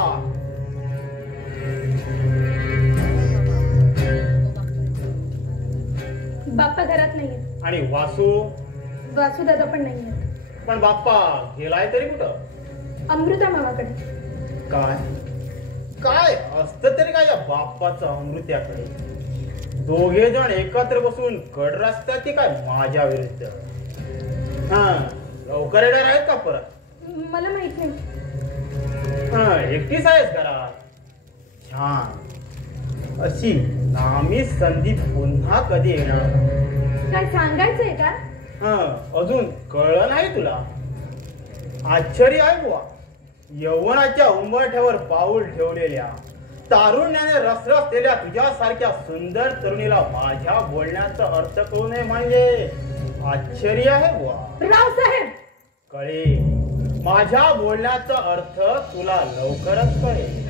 बाप्पा घरात नाहीये. आणि वासू वासू दादा पण नाहीये. पण बाप्पा गेलाय तरी कुठं? अमृता मामाकडे. काय काय असतं तरी काय या बाप्पाचं अमृत्याकडे? दोघे जण एकत्र बसून कड रस्त्यात की काय माझ्या विरुद्ध? हा लवकर येणार आहेत का परत? मला माहित नाही. हा एकटीच आहेस घरात? छान. अशी नामी संधी पुन्हा कधी येणार? काय सांगायचंय का? हा अजून कळलं नाही तुला? आश्चर्य आहे बुवा. यौवनाच्या उंबरठ्यावर पाऊल ठेवलेल्या तारुण्याने रसरसलेल्या तुझ्यासारख्या सुंदर तरुणीला माझ्या बोलण्याचा अर्थ कळू नये म्हणजे आश्चर्य आहे बुवा. रावसाहेब कळेल. माझ्या बोलण्याचा अर्थ तुला लवकरच कळेल.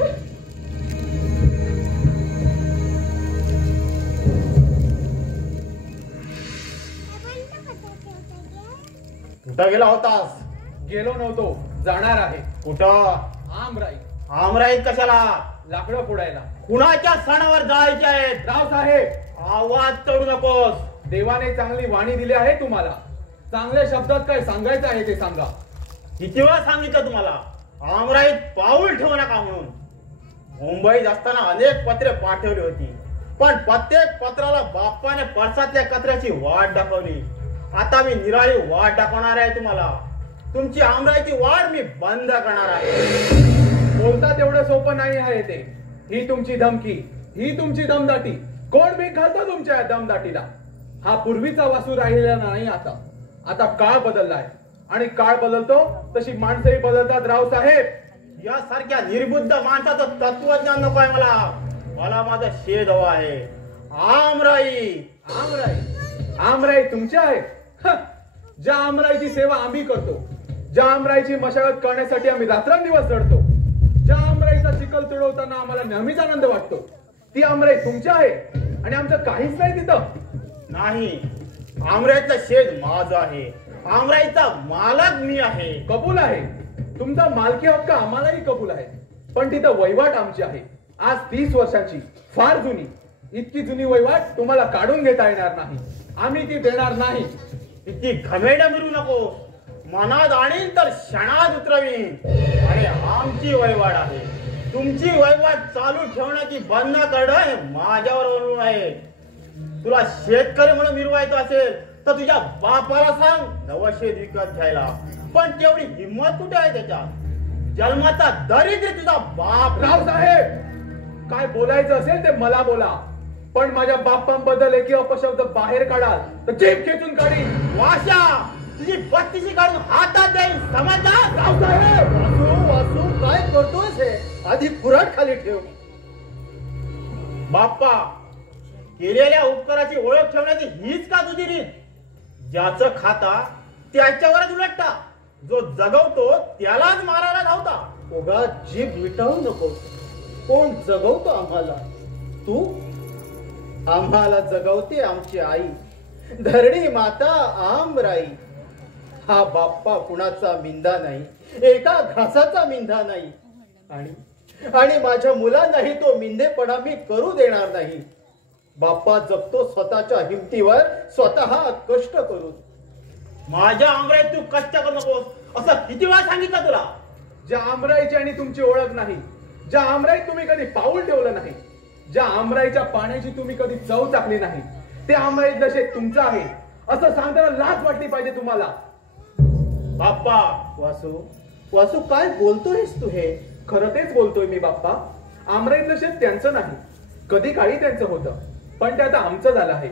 कुठं गेला होतास? गेलो नव्हतो, जाणार आहे. कुठं? आमराई. आमराईत कशाला? लाकडं फोडायला. कुणाच्या सणावर जायचे आहेत? रावसाहेब आवाज चढू नकोस. देवाने चांगली वाणी दिली आहे तुम्हाला. चांगल्या शब्दात काय सांगायचं आहे ते सांगा. किती वेळा सांगितलं तुम्हाला आमराईत पाऊल ठेवू नका म्हणून? मुंबईत असताना अनेक पत्रे पाठवली होती, पण प्रत्येक पत्राला बाप्पाने परसातल्या कचऱ्याची वाट दाखवली. आता मी निराळी वाट दाखवणार आहे तुम्हाला. तुमची आमराईची वाट मी बंद करणार आहे. बोलता तेवढं सोपं नाही आहे ते. ही तुमची धमकी, ही तुमची दमदाटी. कोण मी घालतो तुमच्या या दमदाटीला? हा पूर्वीचा वासू राहिलेला नाही आता. आता काळ बदललाय आणि काळ बदलतो तशी माणसंही बदलतात रावसाहेब. यासारख्या निर्बुद्ध माणसाचं तत्वज्ञान नको आहे मला. मला माझं शेद हवं आहे. आमराई. आमराई. आमराई तुमच्या आहे? ज्या आमराईची सेवा आम्ही करतो, ज्या आमराईची मशागत करण्यासाठी आम्ही रात्रंदिवस लढतो, ज्या आमराईचा चिखल तुडवताना आम्हाला नेहमीच आनंद वाटतो, ती आमराई तुमच्या आहे आणि आमचं काहीच नाही तिथं. नाही, आमराईचा शेद माझा आहे. आमराईचा मालक मी आहे. कबूल आहे. तुमचा मालकी हक्क आम्हालाही कबूल आहे. पण तिथं वहिवाट आमची आहे. आज 30 वर्षांची, फार जुनी. इतकी जुनी वहिवाट तुम्हाला काढून घेता येणार नाही. आम्ही ती देणार नाही. इतकी घमेंड मिळू नको. मनात आणीन तर क्षणात उतरवीन. अरे आमची वहिवाट आहे. तुमची वहिवाट चालू ठेवण्याची बंद करणं हे माझ्यावर अवलंबून आहे. तुला शेतकरी म्हणून मिरवायचं असेल तर तुझ्या बापाला सांग नवशेत विकत घ्यायला. पण तेवढी हिंमत कुठे आहे त्याच्यात? जन्माचा दरिद्र तुझा बाप. रावसाहेब, काय बोलायचं असेल ते मला बोला. पण माझ्या बापांबद्दल एक अपशब्द बाहेर काढाल तर जेब खेचून काढीन. वाशा तुझी बत्तीशी काढून हातात देईन. समजला? रावसाहेब, वासू वासू काय करतोयस हे? आधी पुराट खाली ठेव. बाप्पा, केलेल्या उपकाराची ओळख ठेवण्याची हीच का तुझी रीत? ज्याचं खाता त्याच्यावरच उलटता. जो जगवतो त्यालाच मारायला धावता. उगा जीभ मिटावू नको. कोण जगवतो आम्हाला? तू? आम्हाला जगवते आमची आई, धरणी माता आमराई. हा बाप्पा कुणाचा मिंदा नाही, एका घासाचा मिंदा नाही. आणि माझ्या मुलांनाही तो मिंदेपणा मी करू देणार नाही. बाप्पा जगतो स्वतःच्या हिमतीवर, स्वतः कष्ट करून. माझ्या आमराईत तू कष्ट करू नकोस असं किती वेळा सांगितलं तुला? ज्या आमराईची आणि तुमची ओळख नाही, ज्या आमराईत तुम्ही कधी पाऊल ठेवलं नाही, ज्या आमराईच्या पाण्याची तुम्ही कधी चव चाकली नाही, ते आमराईत जसे तुमचं आहे असं सांगताना लाज वाटली पाहिजे तुम्हाला. बाप्पा. वासू वासू काय बोलतोयस तू हे? खरं तेच बोलतोय मी बाप्पा. आमराईतलं शेत त्यांचं नाही, कधी काळी त्यांचं होतं, पण ते आता आमचं झालं आहे.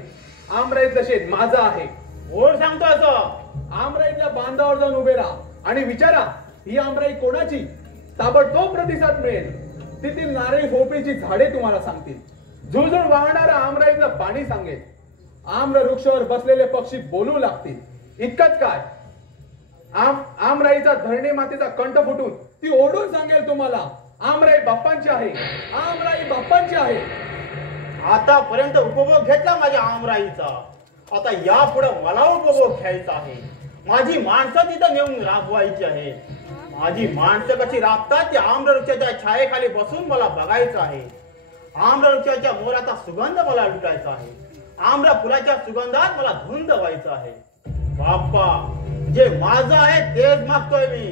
आमराईतलं शेत माझं आहे. कोण सांगतो असं? आमराईतल्या बांधावर जाऊन उभे राहा आणि विचारा ही आमराई कोणाची. ताबडतोब प्रतिसाद मिळेल. तेथील नारळी भोपळीची झाडे तुम्हाला सांगतील. झुळझुळ वाहणारा आमराईतलं पाणी सांगेल. आम्र वृक्षावर बसलेले पक्षी बोलू लागतील. इतकंच काय, आमराईचा धरणी मातेचा कंठ फुटून ती ओढून सांगेल तुम्हाला आमराई बाप्पांची आहे, आमराई बाप्पांची आहे. आतापर्यंत उपभोग घेतला माझ्या आमराईचा. आता यापुढे मला उपभोग घ्यायचा आहे. माझी माणसं तिथं नेऊन राबवायची आहे. माझी माणसं कशी राबतात त्या आम्रवृक्षाच्या छायेखाली बसून मला बघायचं आहे. आम्रवृक्षाच्या मोराचा सुगंध मला लुटायचा आहे. आम्र फुलाच्या सुगंधात मला धुंद व्हायचं आहे. बाप्पा, जे माझं आहे तेच मागतोय मी,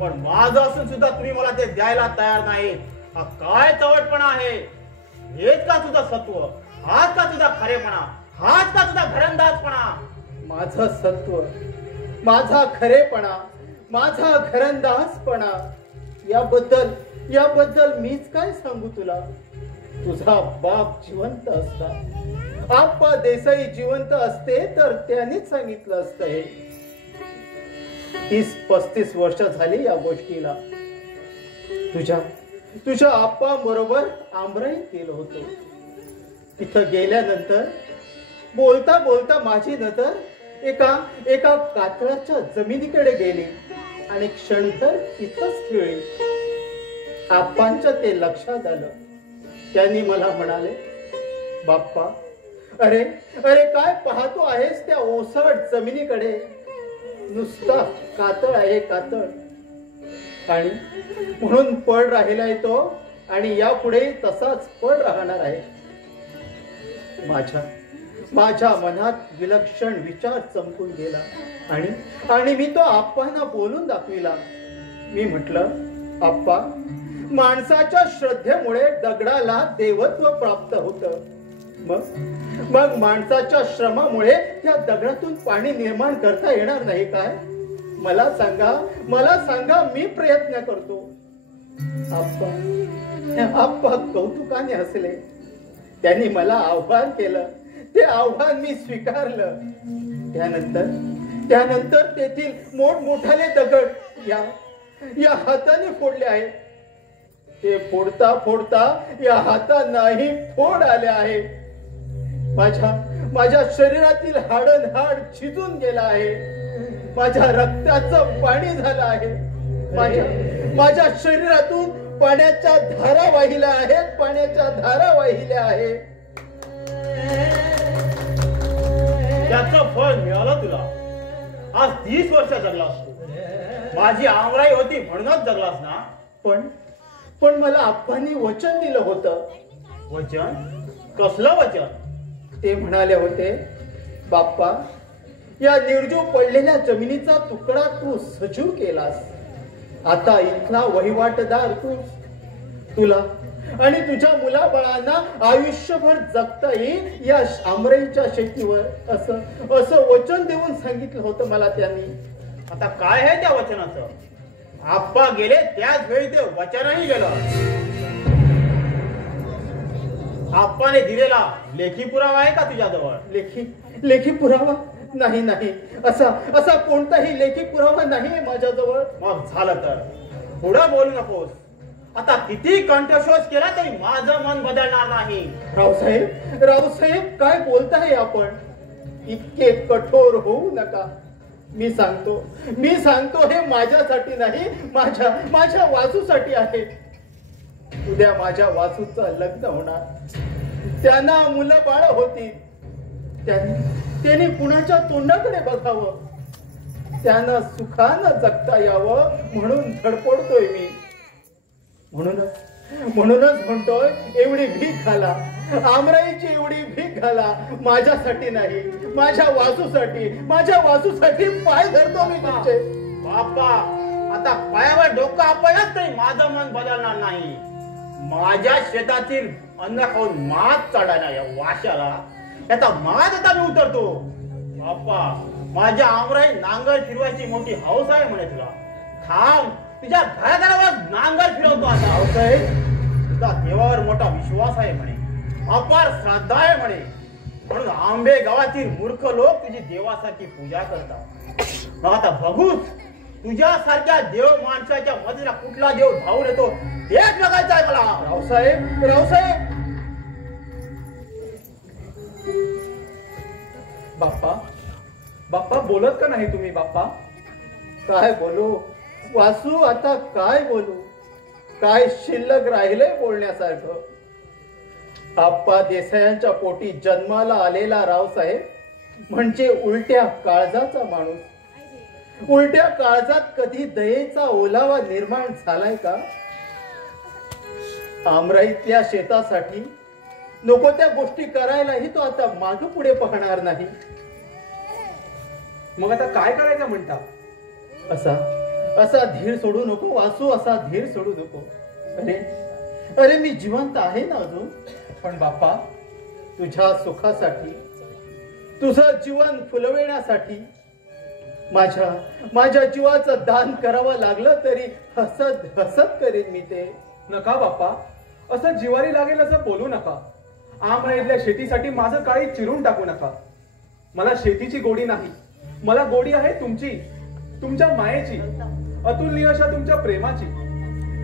पण माझं असून सुद्धा तुम्ही मला ते द्यायला तयार नाही. हा काय चवटपणा आहे? हेच का तुझं सत्व? हाच का तुझा खरेपणा? हाच का तुझा घरंदाजपणा? माझं सत्व, माझा खरेपणा, माझा घरंदाजपणा याबद्दल मीच काय सांगू तुला? तुझा बाप जिवंत असता, आप्पा देसाई जिवंत असते तर त्यांनीच सांगितलं असतं. हे 30-35 वर्ष झाली या गोष्टीला. तुझ्या आप्पा बरोबर आमराईत गेलो होतो. तिथं गेल्यानंतर बोलता बोलता माझी नजर एका कातळाच्या जमिनीकडे गेली आणि क्षणभर तिथंच खेळली. आप्पांच्या ते लक्षात आलं. त्यांनी मला म्हणाले, बाप्पा, अरे काय पाहतो आहेस त्या ओसट जमिनीकडे? नुसता कातळ आहे, कातळ. आणि म्हणून पड राहिलाय तो आणि यापुढे तसाच पड राहणार आहे. माझ्या मनात विलक्षण विचार चमकून गेला आणि मी तो आप्पांना बोलून दाखविला. मी म्हटलं, आप्पा, माणसाच्या श्रद्धेमुळे दगडाला देवत्व प्राप्त होतं. मग माणसाच्या श्रमामुळे त्या दगडातून पाणी निर्माण करता येणार नाही काय? मला सांगा, मी प्रयत्न करतो. आप्पा कौतुकाने हसले. त्यांनी मला आव्हान केलं. ते आव्हान मी स्वीकारलं. त्यानंतर तेथील मोठमोठाले दगड या हाताने फोडले आहेत. ते फोडता या हातांनाही फोड आले आहे. माझ्या शरीरातील हाडनहाड शिजून गेला आहे. माझ्या रक्ताचं पाणी झालं आहे. माझ्या शरीरातून पाण्याच्या धारा वाहिल्या आहेत. त्याचं फळ मिळालं तुला. आज 30 वर्ष जगलास तू. माझी आमराई होती म्हणूनच जगलास ना. पण मला आप्पांनी वचन दिलं होतं. वचन? कसलं वचन? ते म्हणाले होते, बाप्पा, या निर्जीव पडलेल्या जमिनीचा तुकडा तू सजीव केलास. आता इथला वहिवाटदार तुला आणि तुझ्या मुलाबाळांना आयुष्यभर जगता येईल या आमराईच्या शेतीवर, असं वचन देऊन सांगितलं होतं मला त्यांनी. आता काय आहे त्या वचनाचं? आप्पा गेले त्याच वेळी ते वचनही गेलं. आप्पाने दिलेला लेखी पुरावा आहे का तुझ्याजवळ? लेखी पुरावा नाही. असा कोणताही लेखी पुरावा नाही माझ्याजवळ. मग झालं तर पुढं बोलू नकोस. आता किती कंठशोध केला तरी माझं मन बदलणार नाही. रावसाहेब, काय बोलताय आपण? इतके कठोर होऊ नका. मी सांगतो हे माझ्यासाठी नाही, माझ्या वासूसाठी आहे. उद्या माझ्या वासूचं लग्न होणार. त्यांना मुलं बाळ होती. त्यांनी कुणाच्या तोंडाकडे बघावं, त्यांना सुखानं जगता यावं म्हणून धडपडतोय मी. म्हणूनच म्हणतोय, एवढी भीक घाला, आमराईची एवढी भीक घाला. माझ्यासाठी नाही, माझ्या वासूसाठी पाय धरतो मी तुमचे. बाप्पा, आता पायावर डोकं आपणच तरी माझं मन बदलणार नाही. माझ्या शेतातील अन्न खाऊन मात चढायला या वाशाला याचा मात आता मी उतरतो. बाप्पा, माझ्या आमराई नांगर फिरवायची मोठी हौस आहे म्हणे तुला. थांब, तुझ्या घरादारावर नांगर फिरवतो. आता हौसाहेब, तुझा देवावर मोठा विश्वास आहे म्हणे, अपार श्रद्धा आहे म्हणे, म्हणून आंबे गावातील मूर्ख लोक तुझी देवासारखी पूजा करतात. मग आता बघूच तुझ्यासारख्या देव माणसाच्या मधला कुठला देव धावून येतो तेच बघायचं आहे मला. रावसाहेब, बाप्पा बोलत का नाही तुम्ही? बाप्पा, काय बोलू वासू? आता काय बोलू? काय शिल्लक राहिलंय बोलण्यासारखं? आप्पा देसायांच्या पोटी जन्माला आलेला रावसाहेब म्हणजे उलट्या काळजाचा माणूस. उलट्या काळजात कधी दयेचा ओलावा निर्माण झालाय का? आमराईतल्या शेतासाठी नको त्या गोष्टी करायलाही तो आता माग पुढे पाहणार नाही. मग आता काय करायचं म्हणता? असा धीर सोडू नको वासू, असा धीर सोडू नको. अरे मी जिवंत आहे ना अजून. पण बाप्पा, तुझ्या सुखासाठी, तुझं जीवन फुलविण्यासाठी माझ्या जीवाचं दान करावं लागलं तरी हसत हसत करेन मी ते. नका बाप्पा, असं जिवारी लागेल असं बोलू नका. आमराईतल्या शेतीसाठी माझं काही चिरून टाकू नका. मला शेतीची गोडी नाही, मला गोडी आहे तुमच्या मायेची, अतुलनीय अशा तुमच्या प्रेमाची.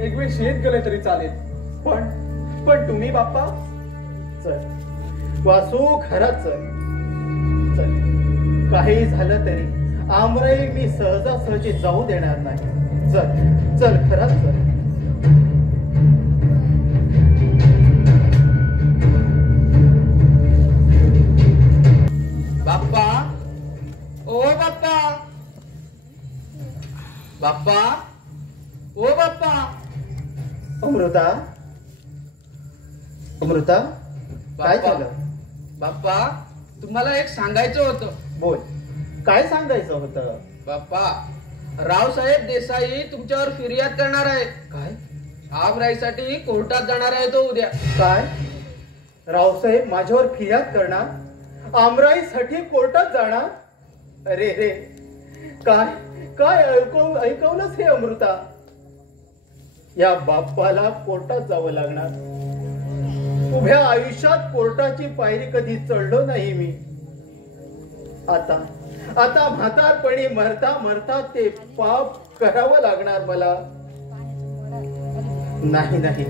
एक वेळ शेत गेले तरी चालेल, पण तुम्ही बाप्पा. चल वासू, घरात चल. काही झालं तरी आमराई मी सहजासहजी जाऊ देणार नाही. चल घरात चल. बाप्पा, ओ बाप्पा, बाप्पा, ओ बाप्पा. अमृता, काय झालं? बाप्पा, तुम्हाला एक सांगायचं होतं. बोल, काय सांगायचं होतं? बाप्पा, रावसाहेब देसाई तुमच्यावर फिर्याद करणार आहेत. काय? आमराईसाठी कोर्टात जाणार आहे तो उद्या. काय? रावसाहेब माझ्यावर फिर्याद करणार? आमराईसाठी कोर्टात जाणार? अरे रे, काय ऐकवलंच हे अमृता? या बाप्पाला कोर्टात जावं लागणार. उभ्या आयुष्यात कोर्टाची पायरी कधी चढलो नाही मी. आता म्हातारपणी मरता ते पाप करावं लागणार मला. नाही,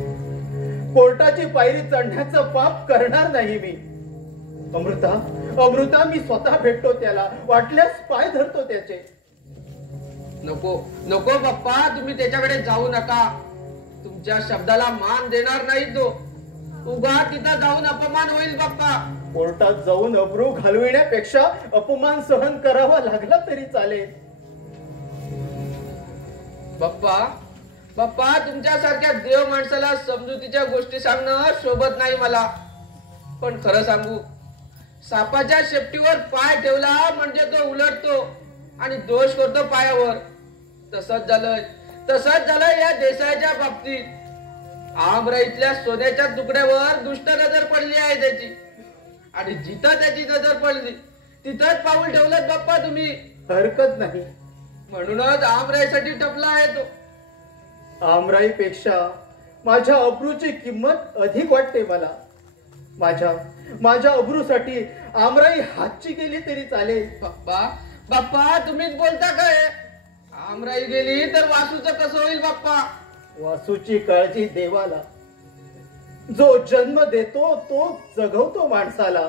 कोर्टाची पायरी चढण्याचं पाप करणार नाही मी. अमृता, मी स्वतः भेटतो त्याला, वाटल्यास पाय धरतो त्याचे. नको बाप्पा, तुम्ही त्याच्याकडे जाऊ नका. तुमच्या शब्दाला मान देणार नाही तो. उगा तिथं जाऊन अपमान होईल बाप्पा. कोर्टात जाऊन अब्रू घालविण्यापेक्षा अपमान सहन करावा लागला तरी चालेल. बाप्पा, तुमच्यासारख्या देव माणसाला समजुतीच्या गोष्टी सांगणं शोभत नाही मला. पण खरं सांगू, सापाच्या शेपटीवर पाय ठेवला म्हणजे तो उलटतो आणि दोष करतो पायावर. तसंच झालंय या देसाईच्या बाबतीत. आमराईतल्या सोन्याच्या तुकड्यावर दुष्ट नजर पडली आहे त्याची, आणि जिथं त्याची नजर पडली तिथंच पाऊल ठेवलं बाप्पा तुम्ही. हरकत नाही, म्हणूनच आमराईसाठी टपला आहे तो. आमराईपेक्षा माझ्या अब्रूची किंमत अधिक वाटते मला. माझ्या अब्रूसाठी आमराई हातची गेली तरी चालेल. बाप्पा, तुम्हीच बोलता काय? आमराई गेली तर वासूचं कसं होईल बाप्पा? वासूची काळजी देवाला. जो जन्म देतो तो जगवतो माणसाला.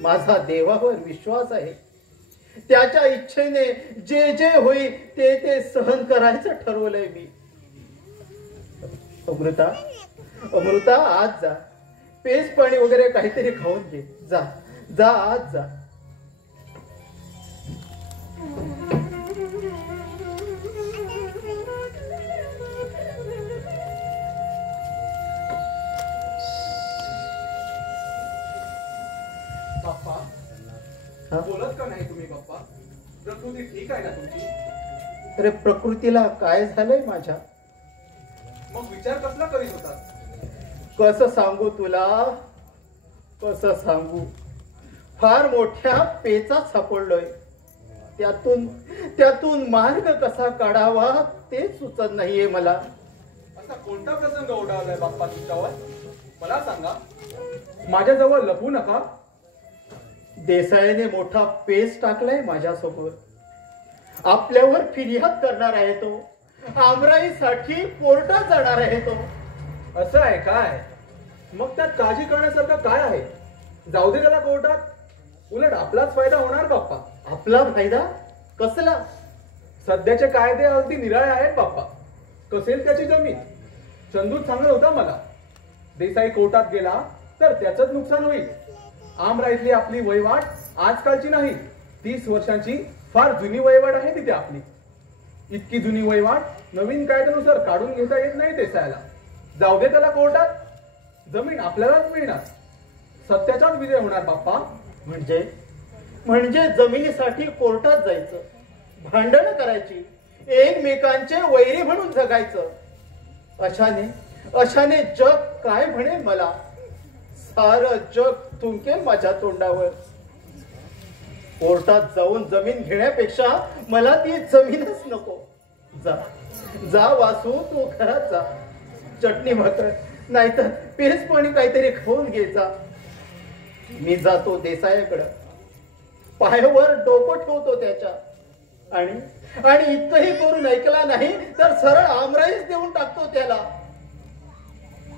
माझा देवावर विश्वास आहे. त्याच्या इच्छेने जे होईल ते सहन करायचं ठरवलंय मी. अमृता, आज जा. पेज पाणी वगैरे काहीतरी खाऊन घे. जा आज जा. बाप्पा, बोलत का नाही तुम्ही बाप्पा? प्रकृती ठीक आहे ना तुमची? अरे प्रकृतीला काय झालंय माझ्या? मग विचार कसला करीत होता? कसं सांगू तुला, कसं सांगू? फार मोठ्या पेचात सापडलोय. त्यातून मार्ग कसा काढावा ते सुचत नाहीये मला. असा कोणता प्रसंग ओढावलाय बाप्पा तुमच्यावर? मला सांगा. माझ्याजवळ लपू नका. देसाईने मोठा पेच टाकलाय माझ्यासमोर. आपल्यावर फिर्याद करणार आहे तो. आमराईसाठी कोर्टात जाणार आहे तो. असं आहे काय? मग त्यात काळजी करण्यासारखं काय आहे? जाऊ दे त्याला कोर्टात. उलट आपलाच फायदा होणार बाप्पा. आपला फायदा कसला? सध्याचे कायदे अगदी निराळे आहेत बाप्पा. कसेल त्याची जमीन. चंदूच सांगत होता मला, देसाई कोर्टात गेला तर त्याचंच नुकसान होईल. आमराईतली आपली वहिवाट आजकालची नाही, 30 वर्षांची फार जुनी वहिवाट आहे तिथे आपली. इतकी जुनी वहिवाट नवीन कायद्यानुसार काढून घेता येत नाही देसायला. जाऊ दे त्याला कोर्टात. जमीन आपल्यालाच मिळणार. सत्याचाच विजय होणार बाप्पा. म्हणजे जमिनीसाठी कोर्टात जायचं, भांडण करायची, एकमेकांचे वैरी म्हणून जगायचं. अशाने जग काय म्हणेल मला? सारं जग थुंकेल माझ्या तोंडावर. कोर्टात जाऊन जमीन घेण्यापेक्षा मला ती जमीनच नको. जा वासू, तू घरात जा. चटणी भाकर नाहीतर पेसपणी काहीतरी खाऊन घे जा. मी जातो देसायाकडं. पायावर डोकं ठेवतो त्याच्या. आणि इतकंही करून ऐकला नाही तर सरळ आमराईच देऊन टाकतो त्याला.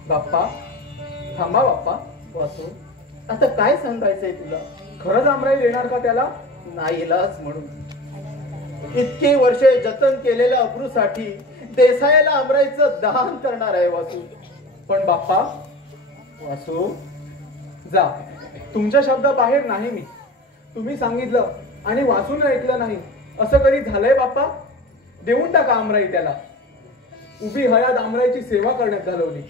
बाप्पा थांबा बाप्पा. वासू, आता काय सांगायचंय तुला? खरंच आमराई देणार का त्याला? नाईलाज म्हणून इतकी वर्षे जतन केलेल्या अब्रूसाठी देसायाला आमराईचं दान करणार आहे वासू. पण बाप्पा. वासू जा. तुमच्या शब्दाबाहेर नाही मी. तुम्ही सांगितलं आणि वासून ऐकलं नाही असं कधी झालंय बाप्पा? देऊन टाका आमराई त्याला. उभी हयात आमराईची सेवा करण्यात घालवली.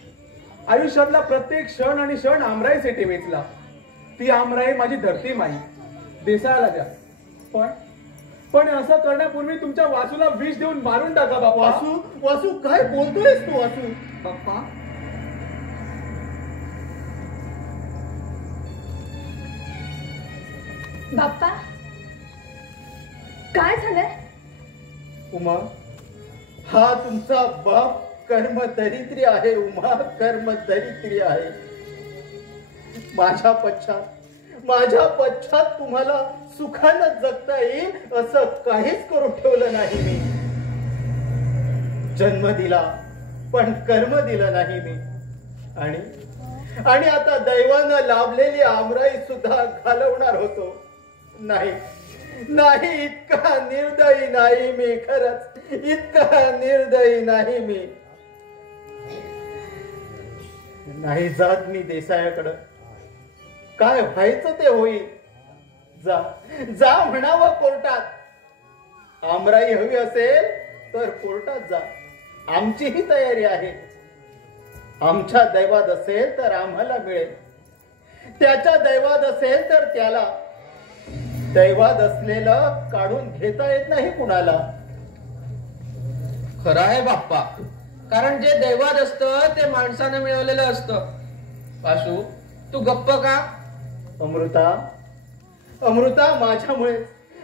आयुष्यातला प्रत्येक क्षण आणि क्षण आमराईसाठी वेचला. ती आमराई माझी धरती माई. देसायाला द्या. पण असं करण्यापूर्वी तुमच्या वासूला विष देऊन मारून टाका बाप्पा. वासू काय बोलतोयस तू वासू? बाप्पा बाप्पा काय झालंय? उमा, हा तुमचा बाप कर्मदरिद्री आहे. उमा कर्मदरिद्री आहे. माझ्या पश्चात तुम्हाला सुखानं जगता येईल असं काहीच करून ठेवलं नाही मी. जन्म दिला पण कर्म दिलं नाही मी. आणि आता दैवानं लाभलेली आमराई सुद्धा घालवणार होतो. नाही, इतका निर्दयी नाही मी. खरंच इतका निर्दयी नाही मी. नाही जात मी देसायाकडं. काय व्हायचं ते होईल. जा म्हणावं कोर्टात. आमराई हवी असेल तर कोर्टात जा. आमचीही तयारी आहे. आमच्या दैवात असेल तर आम्हाला मिळेल. त्याच्या दैवात असेल तर त्याला. दैवात असलेलं काढून घेता येत नाही कुणाला. खरं आहे बाप्पा. कारण जे दैवात असतं ते माणसानं मिळवलेलं असतं. वासू तू गप्प का? अमृता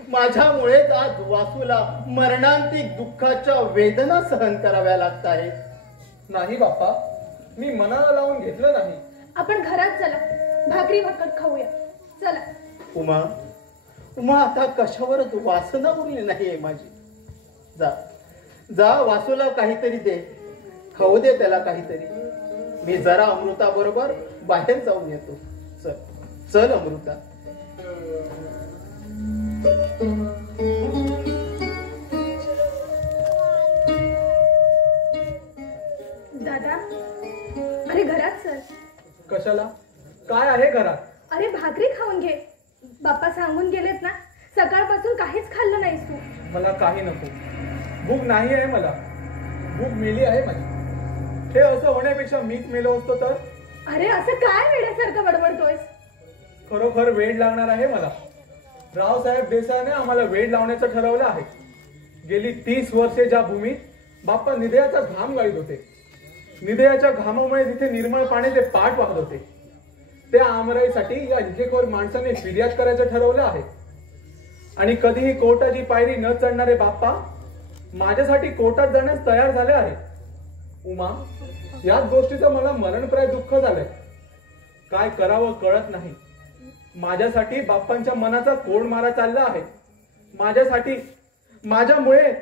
माझ्यामुळेच आज वासूला मरणांतिक दुःखाच्या वेदना सहन कराव्या लागत आहेत. नाही बाप्पा, मी मनाला लावून घेतलं नाही. आपण घरात चला, भाकरी भाकर खाऊया. चला. उमा आता कशावरच वासना उरली नाहीये माझी. जा वासूला काहीतरी दे. खाऊ दे त्याला काहीतरी. मी जरा अमृता बरोबर बाहेर जाऊन येतो. चल अमृता. दादा, अरे घरात चल. कशाला? काय आहे घरात? अरे भाकरी खाऊन घे. बाप्पा सांगून गेलेत ना, सकाळपासून काहीच खाल्लं नाहीस तू. मला काही नको. भूक नाही आहे मला. भूक मेली आहे माझी. हे असं होण्यापेक्षा मीच मेलो असतो तर. अरे असं काय वेड्यासारखं बडबडतोयस? खरोखर वेळ लागणार आहे मला. रावसाहेब देसाईने आम्हाला वेळ लावण्याचं ठरवलं आहे. गेली 30 वर्षे ज्या भूमीत बाप्पा निधयाचा घाम गाळीत होते, निधयाच्या घामामुळे जिथे निर्मळ पाण्याचे पाठ वाहत होते, त्या आमराईसाठी या हिजेखोर माणसाने फिर्याद करायचं ठरवलं आहे. आणि कधीही कोर्टाची पायरी न चढणारे बाप्पा माझ्यासाठी कोर्टात जाण्यास तयार झाले आहे. उमा, याच गोष्टीचं मला मरणप्राय दुःख झालंय. काय करावं कळत नाही. माझ्यासाठी बाप्पांच्या मनाचा कोड मारा चालला आहे. माझ्यासाठी, माझ्यामुळे.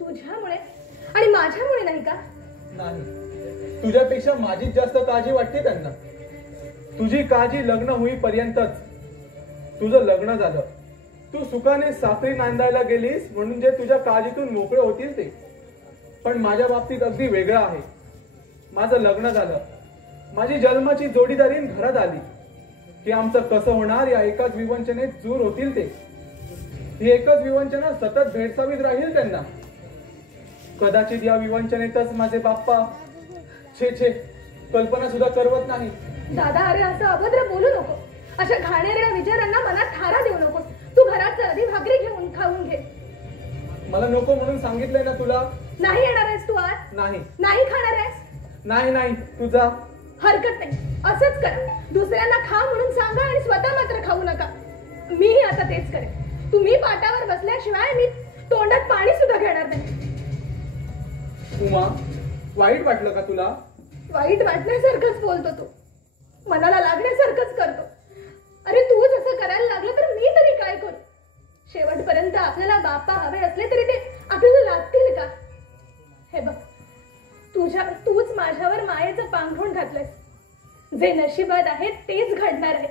तुझ्यामुळे आणि माझ्यामुळे नाही का? नाही, तुझ्यापेक्षा माझीच जास्त काळजी वाटते त्यांना. तुझी काळजी लग्न होईपर्यंतच. तुझं लग्न झालं, तू सुखाने सासरी नांदायला गेलीस म्हणून जे तुझ्या काळजीतून मोकळे होतील ते. पण माझ्या बाबतीत अगदी वेगळं आहे. माझं लग्न झालं, माझी जन्माची जोडीदारीन घरात आली की आमचं कसं होणार या एकाच विवंचनेत दूर होतील ते. ही एकच विवंचना सतत भेडसावीत राहील त्यांना. कदाचित या विवंचनेतच माझे बाप्पा छे छे कल्पना सुद्धा करवत नाही. दादा अरे असं अभद्र बोलू नको. अशा घाणेरड्या विचारांना मनात थारा देऊ नकोस. तू घरात चल, आधी भाकरी घेऊन खाऊन घे. मला नको म्हणून सांगितलंय ना तुला. नाही येणार आहेस तू आज? नाही. नाही खाणार आहेस? नाही नाही तू जा. हरकत नाही, असंच करा. दुसऱ्यांना खा म्हणून सांगा आणि स्वतः मात्र खाऊ नका. मीही आता तेच करेन. तुम्ही पाटावर बसल्याशिवाय मी तोंडात पाणी सुद्धा घेणार नाही. उमा, वाईट वाटलं का तुला? वाईट वाटण्यासारखंच बोलतो तू, मनाला लागण्यासारखंच करतो. अरे तू जसं करायला लागलं तर मी तरी काय करू? शेवटपर्यंत आपल्याला बाप्पा हवे असले तरी ते आपल्याला लागतील का? हे बघ, तूच माझ्यावर मायेचं पांघरूण घातलंयस. जे नशिबात आहे तेच घडणार आहे.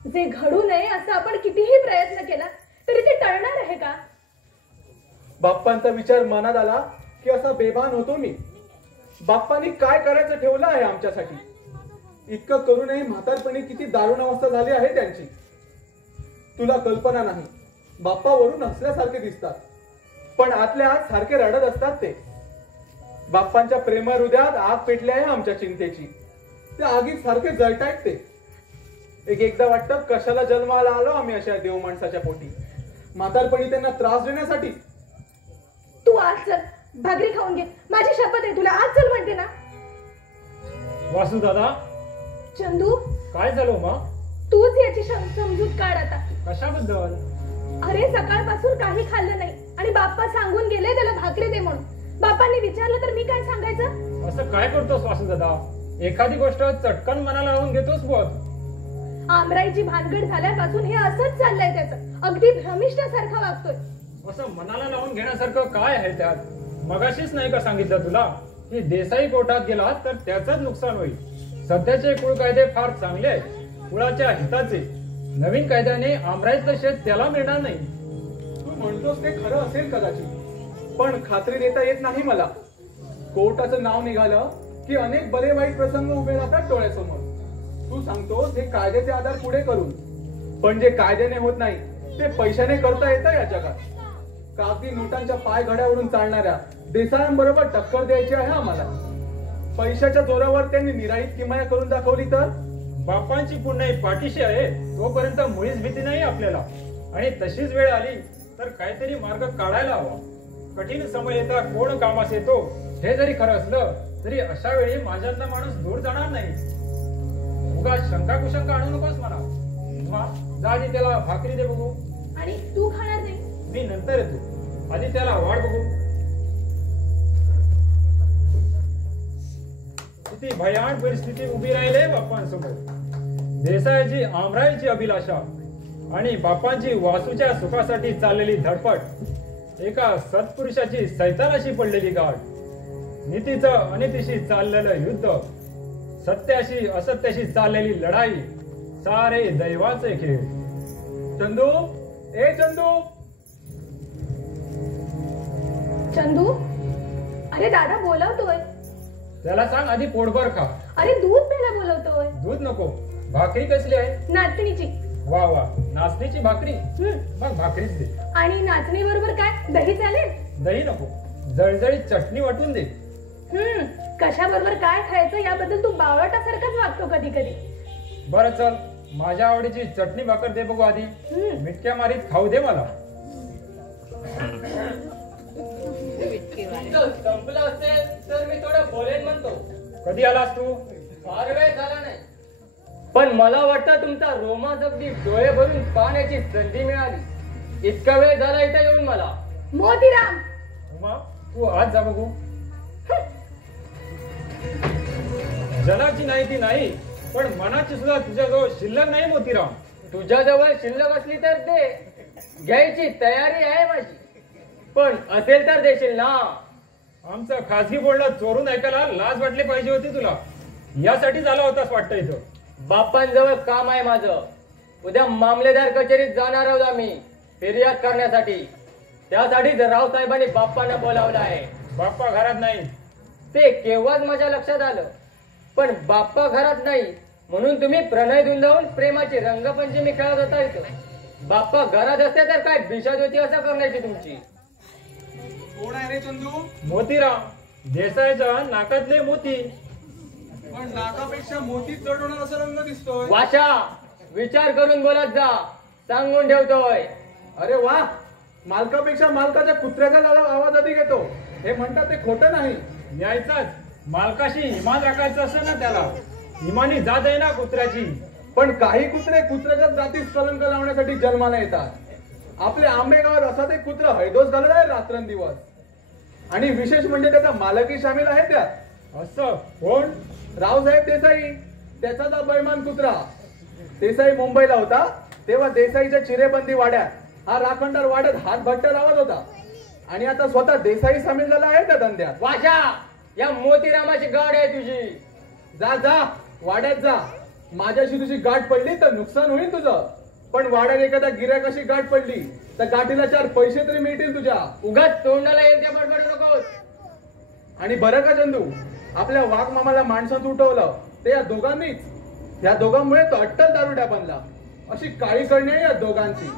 जे घडू नये असं आपण कितीही प्रयत्न केला तरी ते टळणार आहे का? बाप्पांचा विचार मनात आला की असा बेभान होतो मी. बाप्पांनी काय करायचं ठेवलं आहे आमच्यासाठी. इतकं करूनही म्हातारपणी किती दारुण अवस्था झाली आहे त्यांची. तुला कल्पना नाही, बाप्पा वरून हसल्यासारखे दिसतात पण आतल्या आत सारखे रडत असतात ते. बाप्पांच्या प्रेम हृदयात आग पेटली आहे आमच्या चिंतेची. त्या आगीत सारखे जळतायत ते. एकदा वाटतं कशाला जन्माला आलो आम्ही अशा देव माणसाच्या पोटी, म्हातारपणी त्यांना त्रास देण्यासाठी. तू आज चल, भाकरी खाऊन घे. माझी शपथ आहे तुला, आज चल म्हणते ना. वासू दादा. चंदू, काय झालं मा? तूच याची समजूत काढ आता. कशाबद्दल? अरे सकाळपासून काही खाल्लं नाही आणि बाप्पा सांगून गेले त्याला भाकरी दे म्हणून. बाप्पांनी विचारलं तर मी काय सांगायचं? असं काय करतोस वासू दादा? एखादी गोष्ट चटकन मनाला लावून घेतोस बघ. आमराईची भानगड झाल्यापासून हे असंच चाललंय त्याचं. अगदी भ्रमिष्ठासारखा वागतोय. असं मनाला लावून घेण्यासारखं काय आहे त्यात? मगाशीच नाही का सांगितलं तुला की देसाई कोर्टात गेला तर त्याचंच नुकसान होईल. सध्याचे कुळ कायदे फार चांगले आहेत, कुळाच्या हिताचे. नवीन कायद्याने आमराईतलं शेत त्याला मिळणार नाही. तू म्हणतोस ते खरं असेल कदाचित, पण खात्री देता येत नाही मला. कोर्टाचं नाव निघालं की अनेक बरे वाईट प्रसंग उभे राहतात डोळ्यासमोर. तू सांगतोस हे कायद्याचे आधार पुढे करून, पण जे कायद्याने होत नाही ते पैशाने करता येतं या जगात. कागदी नोटांच्या पाय घड्यावरून चालणाऱ्या देसायांबरोबर टक्कर द्यायची आहे आम्हाला. पैशाच्या जोरावर त्यांनी निराळीत किमया करून दाखवली तर? बापांची पुण्याई पाठीशी आहे तोपर्यंत मुळीच भीती नाही आपल्याला. आणि तशीच वेळ आली तर काहीतरी मार्ग काढायला हवा. कठीण समय येता कोण कामास येतो हे जरी खरं असलं तरी अशा वेळी माझ्यातला माणूस दूर जाणार नाही. उगा शंका कुशंका आणू नकोस मला. जा आधी त्याला भाकरी दे बघू. आणि तू खाणार नाही? मी नंतर येतो, आधी त्याला वाट बघू. किती भयान परिस्थिती उभी राहिली बाप्पांसमोर. देसाईची आमराईची अभिलाषा आणि बापांची वासूच्या सुखासाठी चाललेली धडपड. एका सत्पुरुषाची सैतानाशी पडलेली गाठ. नीतीचं अनितीशी चाललेलं युद्ध. सत्याशी असत्याशी चाललेली लढाई. सारे दैवाचे खेळ. चंदू, ए चंदू. चंदू, अरे दादा बोलवतोय. त्याला सांग आधी पोटभर खा. अरे दूध प्यायला बोलवतोय. दूध नको. भाकरी कसली आहे? नाचणीची. वा वा, नाचणीची भाकरी. मग भाकरीच दे. आणि नाचणी बरोबर काय? दही चालेल? दही नको, जळजळीत चटणी वाटून दे. कशा बरोबर काय खायचं याबद्दल तू बावळटासारखाच वागतो कधी कधी. बरं चल, माझ्या आवडीची चटणी भाकर दे बघू आधी. मिटक्या मारीत खाऊ दे मला. संपलं असेल तर मी थोडं बोलेन म्हणतो. कधी आलास तू? फार वेळ झाला नाही, पण मला वाटतं तुमचा रोमांस अगदी डोळे भरून पाहण्याची संधी मिळाली. इतका वेळ झाला इथं येऊन मला. मोतीराम, उमा तू आज जा बघू. जनाची नाही ती नाही, पण मनाची सुद्धा तुझ्याजवळ शिल्लक नाही मोतीराम. तुझ्याजवळ शिल्लक असली तर दे, घ्यायची तयारी आहे माझी. पण असेल तर देशील ना? आमचं खासगी बोलणं चोरून ऐकायला लाज वाटली पाहिजे होती तुला. यासाठी झाला होतास वाटतं इथं. बाप्पांजवळ काम आहे माझं. उद्या मामलेदार कचेरीत जाणार आहोत आम्ही फिर्याद करण्यासाठी. त्यासाठीच रावसाहेबांनी बाप्पांना बोलावलं आहे. बाप्पा घरात नाही ते केव्हाच माझ्या लक्षात आलं, पण बाप्पा घरात नाही म्हणून तुम्ही प्रणय धुंदावून प्रेमाची रंगपंचमी खेळत होता इथं. बाप्पा घरात असते तर काय भिशात होती असं करण्याची तुमची. कोण आहे रे चंदू? मोतीराम देसाईच्या नाकातले मोती. पण नाकापेक्षा मोतीच जड होणार असा रंग दिसतोय. वाशा विचार करून बोलत जा, सांगून ठेवतोय. अरे वा, मालकापेक्षा मालकाच्या कुत्र्याचा आवाज अधिक येतो. हे म्हणतात ते खोटं नाही. यायचाच मालकाशी इमान राखायचं असं ना त्याला. इमानी जात आहे ना कुत्र्याची. पण काही कुत्रे कुत्र्याच्या जातीस कलंक लावण्यासाठी जन्माला येतात. आपल्या आंबेगावात असा ते कुत्र हैदोस घालत आहे रात्रंदिवस. आणि विशेष म्हणजे त्याचा मालकही सामील आहे त्यात. असं कोण? रावसाहेब देसाई, त्याचाच हा बैमान कुत्रा. देसाई मुंबईला होता तेव्हा देसाईच्या चिरेबंदी वाड्यात हा राखणदार वाड्यात हातभट्ट्या लावत होता. आणि आता स्वतः देसाई सामील झाला आहे त्या धंद्यात. वाशा या मोतीरामाची गाड आहे तुझी. जा जा वाड्यात जा. माझ्याशी तुझी गाठ पडली तर नुकसान होईल तुझं. पण वाड्यात एखाद्या गिऱ्हाईकाशी गाठ पडली तर गाठीला 4 पैसे तरी मिळतील तुझ्या. उगाच तोंडाला येईल त्या बडबडू नकोस. आणि बरं का चंदू, आपल्या वाघ मामाला माणसात उठवलं ते या दोघांनीच. या दोघांमुळे तो अट्टल दारुड्या बनला. अशी काळी करणी आहे या दोघांची.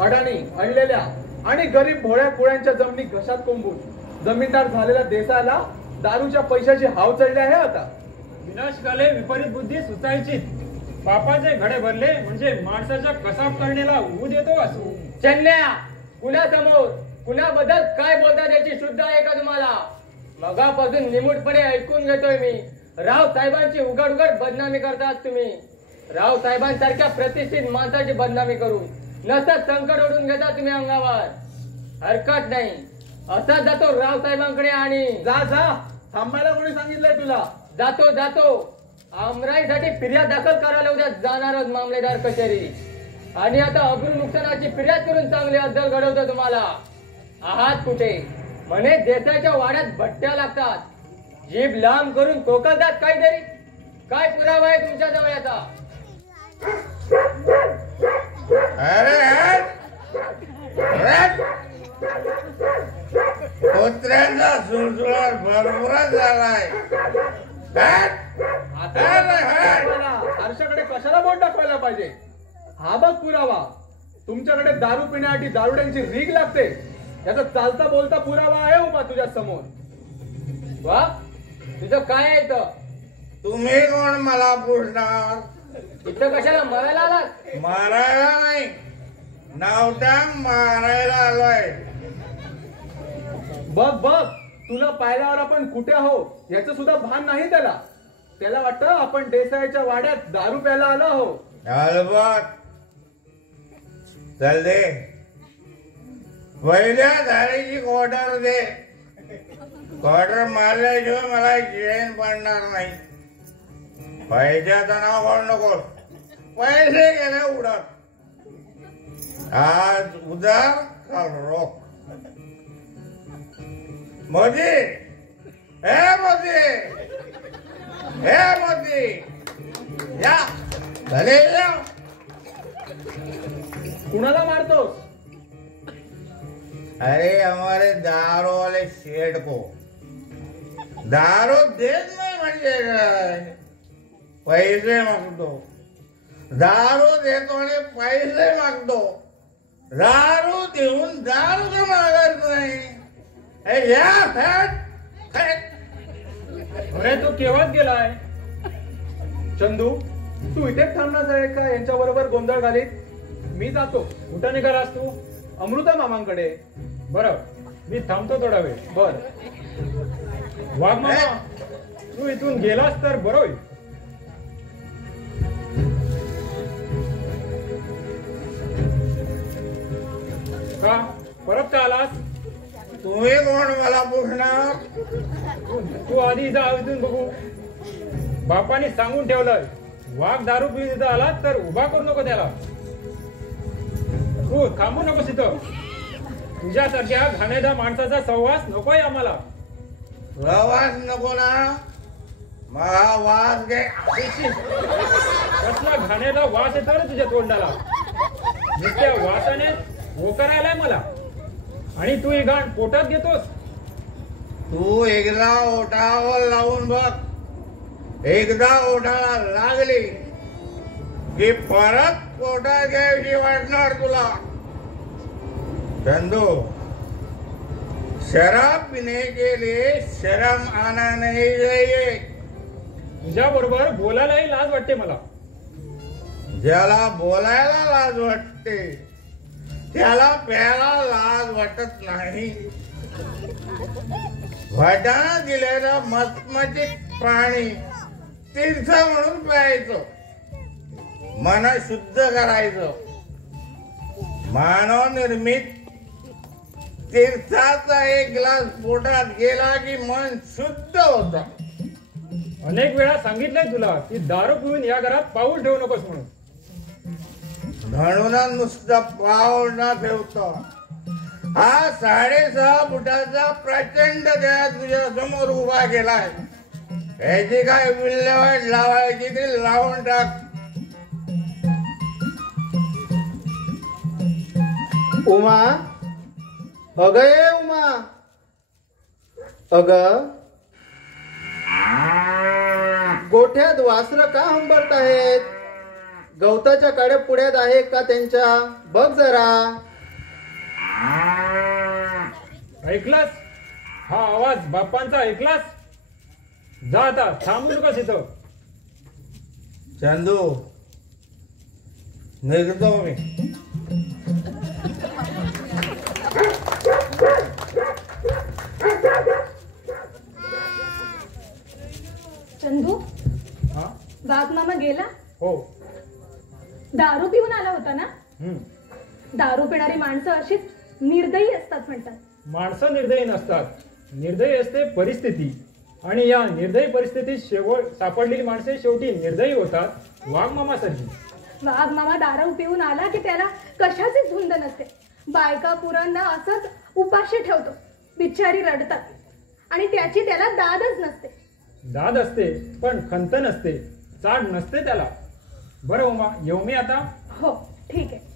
अडाणी अडलेल्या आणि गरीब भोळ्या कुळ्यांच्या जमिनी घशात कोंबून जमीनदार झालेल्या देशाला दारूच्या पैशाची हाव चढली आहे आता. विनाशकाले विपरीत बुद्धी सुचायची. पापाचे घडे भरले म्हणजे माणसाच्या कसाब करणेला ऊद येतो असो. चन्या कुणासमोर कुणाबद्दल काय बोलता त्याची शुद्ध आहे का तुम्हाला? मगापासून निमूटपणे ऐकून घेतोय मी. राव साहेबांची उघड उघड बदनामी करतात तुम्ही. राव साहेबांसारख्या प्रतिष्ठित माणसाची बदनामी करून नसत संकट ओढून घेता तुम्ही अंगावर. हरकत नाही, असा जातो राव साहेबांकडे. आणि जा जा, थांबायला कोणी सांगितलंय तुला? जातो जातो. आमराईसाठी फिर्याद दाखल करायला उद्या जाणारच मामलेदार कचेरी. आणि आता अब्रू नुकसानाची फिर्याद करून चांगली अद्दल घडवतो तुम्हाला. आहात कुठे म्हणे देसाईच्या वाड्यात भट्ट्या लागतात. जीभ लांब करून कोकलतात काहीतरी. काय पुरावा आहे तुमच्या जवळ याचा? अरे कुत्र्यांचा सुळसुळाट भरपूरच झालाय. हर्षाकडे कशाला बोट दाखवायला पाहिजे? हा बघ पुरावा. तुमच्याकडे दारू पिण्यासाठी दारुड्यांची रीग लागते याचा चालता बोलता पुरावा आहे उभा तुझ्या समोर. वा, तुझं काय आहे इथं? तुम्ही कोण मला पुढणार? इथं कशाला मरायला आलात? मारायला नाही, नावटांग मारायला आलोय. बघ बघ, तुला पाहिल्यावर आपण कुठे आहो याचं सुद्धा भान नाही त्याला. त्याला वाटतं आपण देसाईच्या वाड्यात दारू प्यायला आलो आहो. अलबत. चल दे, पहिल्या धारेची क्वार्टर दे. क्वार्टर मारल्याशिवाय मला चेन पडणार नाही. पैशाचं नाव काढू नको. पैसे गेले उडत. आज उधार काल रोख. मोदी, हे मोदी, हे मोदी, या भले या. कुणाला मारतोस? अरे हमारे दारू वाले शेठ को. दारू देत नाही म्हणजे काय? पैसे मागतो. दारू देतो आणि पैसे मागतो. दारू देऊन दारू का मागत नाही? अरे तो केव्हाच गेलाय? चंदू, तू इथेच थांबणार आहे का यांच्या बरोबर गोंधळ घालीत? मी जातो. कुठं निघालास तू? अमृता मामांकडे. बरं, मी थांबतो थोडा वेळ. बर. वाघ मामा, तू इथून गेलास तर बरं होईल. का परत का आलास? तुम्ही कोण मला पुढणार? तू आधी जा इथून बघू. बापाने सांगून ठेवलंय, वाघ दारू पिऊन इथं आला तर उभा करू नको त्याला. तू थांबू नकोस इथं. तुझ्यासारख्या घाणेरड्या माणसाचा सहवास नकोय आम्हाला. प्रवास नको ना? मग वास घे. कसला घाणेरडा वास येतो रे तुझ्या तोंडाला. नुसत्या वासाने होकार आलाय मला. आणि तू ही घाण पोटात घेतोस. तू एकदा ओठावर लावून बघ. एकदा ओठाला लागली की परत पोटात घ्यायची वाटणार तुला. चंदू, शराब पीने के लिए शर्म आना नहीं चाहिए. तुझ्या बरोबर बोलायलाही लाज वाटते मला. ज्याला बोलायला लाज वाटते त्याला प्यायला लाज वाटत नाही. वाटाणा दिलेलं मचमचीत पाणी तीर्थ म्हणून प्यायचं, मन शुद्ध करायचं. मानव निर्मित तीर्थाचा एक ग्लास पोटात गेला की मन शुद्ध होतं. अनेक वेळा सांगितलंय तुला की दारू पिऊन या घरात पाऊल ठेवू नकोस म्हणून. म्हणून नुसतं पाऊल न ठेवतो हा 6.5 फुटाचा प्रचंड देह तुझ्या समोर उभा केलाय. याची काय विल्हेवाट लावायची ती लावून टाक. उमा, अग ये उमा, अग गोठ्यात वासरं का हंबरत आहेत? गवताच्या काड्या पुढ्यात आहेत का त्यांच्या? बघ जरा. ऐकलास? हा आवाज बाप्पांचा ऐकलास? जा आता, थांबू नकोस इथं. चंदू, निघतो मी. चंदू, हा? बाग मामा गेला? हो. दारू पिऊन आला होता ना? दारू पिणारी माणसं अशीच निर्दयी असतात म्हणतात. माणसं निर्दयी नसतात, निर्दयी असते परिस्थिती. आणि या निर्दयी परिस्थितीत सापडलेली माणसे शेवटी निर्दयी होतात. वाघ मामासारखी. वाघ मामा दारू पिऊन आला की त्याला कशाचीच धुंद नसते. बायका पुरांना असंच उपाशी ठेवतो. बिचारी रडतात आणि त्याची त्याला दादच नसते. दाद असते पण खंत नसते, चाड नसते त्याला. बरं उमा, येऊ मी आता? हो, ठीक आहे.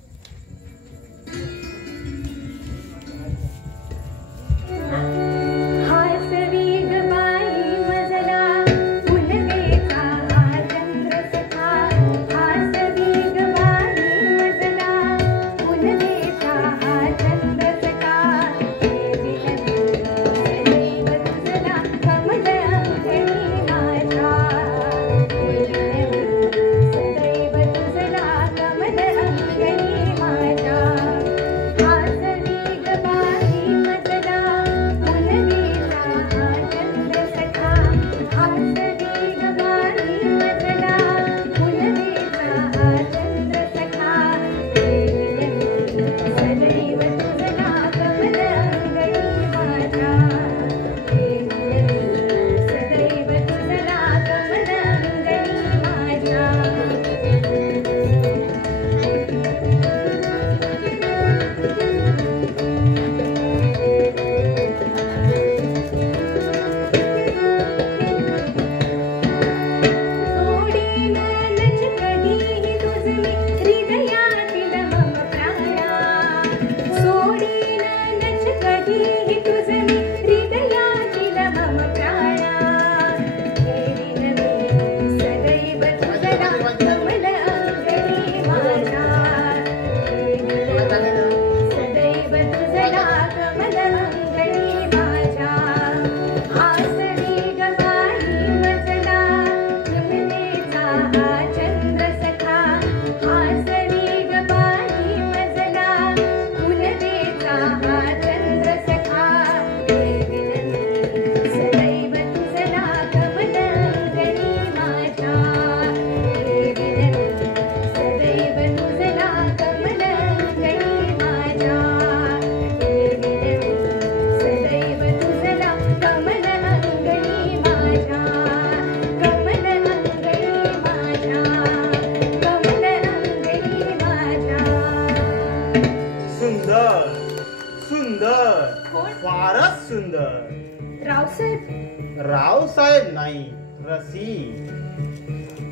रावसाहेब नाही, रसिक.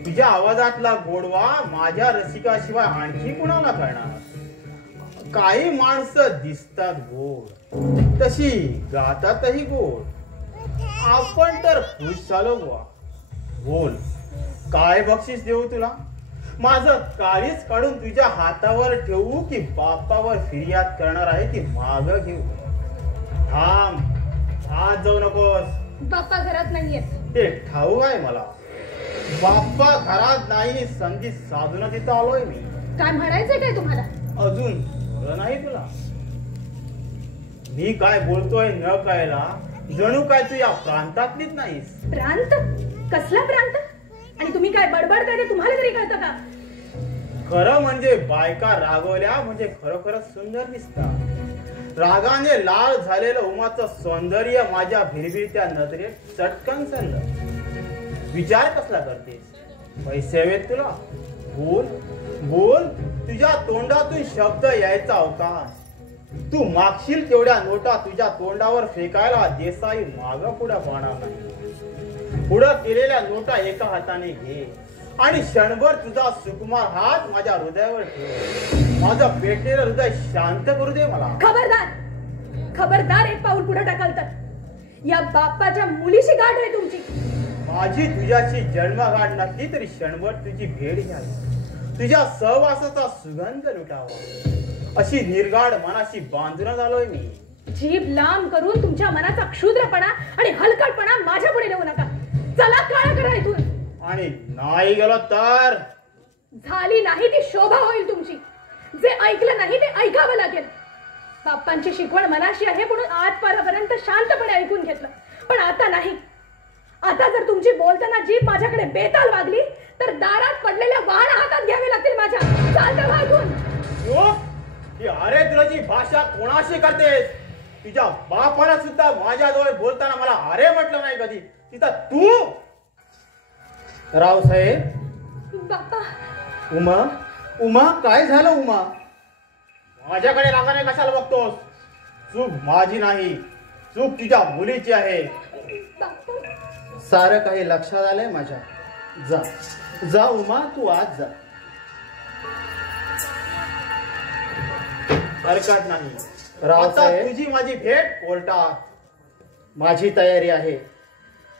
तुझ्या आवाजातला गोडवा माझ्या रसिकाशिवाय आणखी कुणाला कळणार? काही माणसं दिसतात गोड, तशी गातातही गोड. आपण तर खुश झालो बुवा. बोल, काय बक्षीस देऊ तुला? माझं काळीच काढून तुझ्या हातावर ठेवू की बापावर फिर्याद करणार आहे ती माग घेऊ? थांब, आज जाऊ नकोस. बाप्पा घरात नाहीयेत. ते ठाऊक आहे मला. बाप्पा घरात नाही, संधी साधून तिथं आलोय मी. काय म्हणायचंय काय तुम्हाला? अजून कळलं नाही तुला? मी काय बोलतोय न कळला जणू काय तू या प्रांतातलीच नाहीस. प्रांत? कसला प्रांत? आणि तुम्ही काय बडबडताय ते तुम्हाला तरी कळतं का? खरं म्हणजे बायका रागवल्या म्हणजे खरोखरच सुंदर दिसतात. रागाने लाल झालेलं उमाचं सौंदर्य माझ्या भिरभिरत्या नजरेत चटकन चाललं. विचार कसला करतेस? पैसे हवेत तुला? बोल बोल, तुझ्या तोंडातून शब्द यायचा अवकाश. तू मागशील तेवढ्या नोटा तुझ्या तोंडावर फेकायला देसाई माग पुढे पाहणार नाही. पुढं केलेल्या नोटा एका हाताने घे आणि क्षणभर तुझा सुकुमार हात माझ्या हृदयावर ठेव. माझं पेटलेलं हृदय शांत करू दे मला. खबरदार, खबरदार, एक पाऊल पुढे टाकाल तर या बाप्पाच्या मुलीशी गाठ आहे तुमची. माझी तुझ्याशी जन्मगाठ नसली तरी क्षणभर तुझी भेट घ्यावी, तुझ्या सहवासाचा सुगंध लुटावा अशी निर्गाढ मनाशी बांधून झालोय मी. जीभ लांब करून तुमच्या मनाचा क्षुद्रपणा आणि हलकटपणा माझ्या पुढे नेऊ नका. चला, काळ करा इथून. आणि नाही गेलो तर झाली नाही ती शोभा होईल तुमची. जे ऐकलं नाही ते ऐकावं लागेल. बाप्पांची शिकवण मनाशी आहे म्हणून आजपर्यंत शांतपणे ऐकून घेतलं, पण आता नाही. आता जर तुमची बोलताना जीभ माझ्याकडे बेताल वागली तर दारात पडलेल्या वाहन हातात घ्यावे लागतील माझ्या. चालतं व्हा इथून. अरे तुझी भाषा कोणाशी करतेस? तुझ्या बापाला सुद्धा माझ्याजवळ बोलताना मला अरे म्हटलं नाही कधी. तिथं तू. रावसाहेब. बाप्पा. उमा, उमा, काय झालं उमा? माझ्याकडे रागाने कशाला बघतोस? चूक माझी नाही, चूक तुझ्या मुलीची आहे. सारं काही लक्षात आलंय माझ्या. जा जा उमा, तू आज जा. हरकत नाही. रावसाहेब, तुझी माझी भेट कोर्टात. माझी तयारी आहे.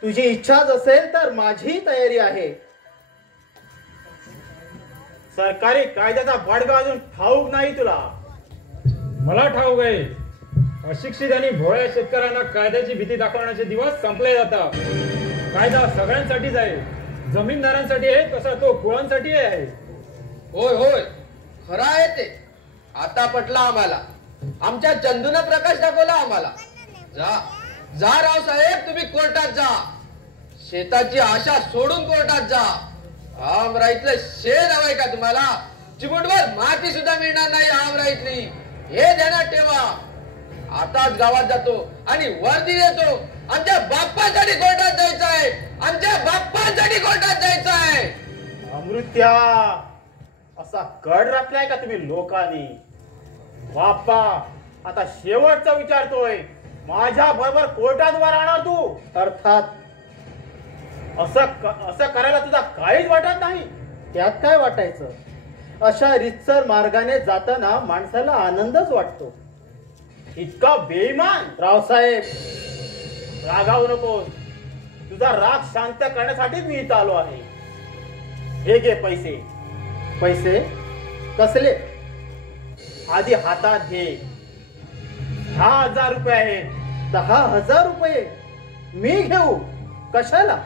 तुझी इच्छाच असेल तर माझी तयारी आहे. सरकारी कायद्याचा बडगा अजून ठाऊक नाही तुला? मला ठाऊक आहे. अशिक्षित आणि भोळ्या शेतकऱ्यांना कायद्याची भीती दाखवण्याचे दिवस संपले जातात. कायदा सगळ्यांसाठीच आहे. जमीनदारांसाठी आहे तसा तो कुळांसाठी आहे. होय होय, खरं आहे ते. आता पटला आम्हाला. आमच्या चंदूनं प्रकाश दाखवला आम्हाला. जा जा रावसाहेब, तुम्ही कोर्टात जा. शेताची आशा सोडून कोर्टात जा. आमराईतलं शेत हवंय का तुम्हाला? चिमुटभर माती सुद्धा मिळणार नाही आमराईतली, हे ध्यानात ठेवा. आताच गावात जातो आणि वर्दी देतो. आमच्या बाप्पासाठी कोर्टात जायचं आहे. आमच्या बाप्पासाठी कोर्टात जायचं आहे. अमृत्या, असा कड रचलाय का तुम्ही लोकांनी? बाप्पा आता शेवटचं विचारतोय, माझ्या बरोबर कोर्टात उभा राहणार तू? अर्थात. असं करायला तुझा काहीच वाटत नाही? त्यात काय वाटायचं? अशा रितसर मार्गाने जाताना माणसाला आनंदच वाटतो. इतका बेईमान? रावसाहेब, रागावू नकोस. तुझा राग शांत करण्यासाठीच मी इथं आलो आहे. हे घे पैसे. पैसे कसले? आधी हातात घे. 10,000 रुपये आहेत. 10,000 रुपये मी घेऊ? कशाला?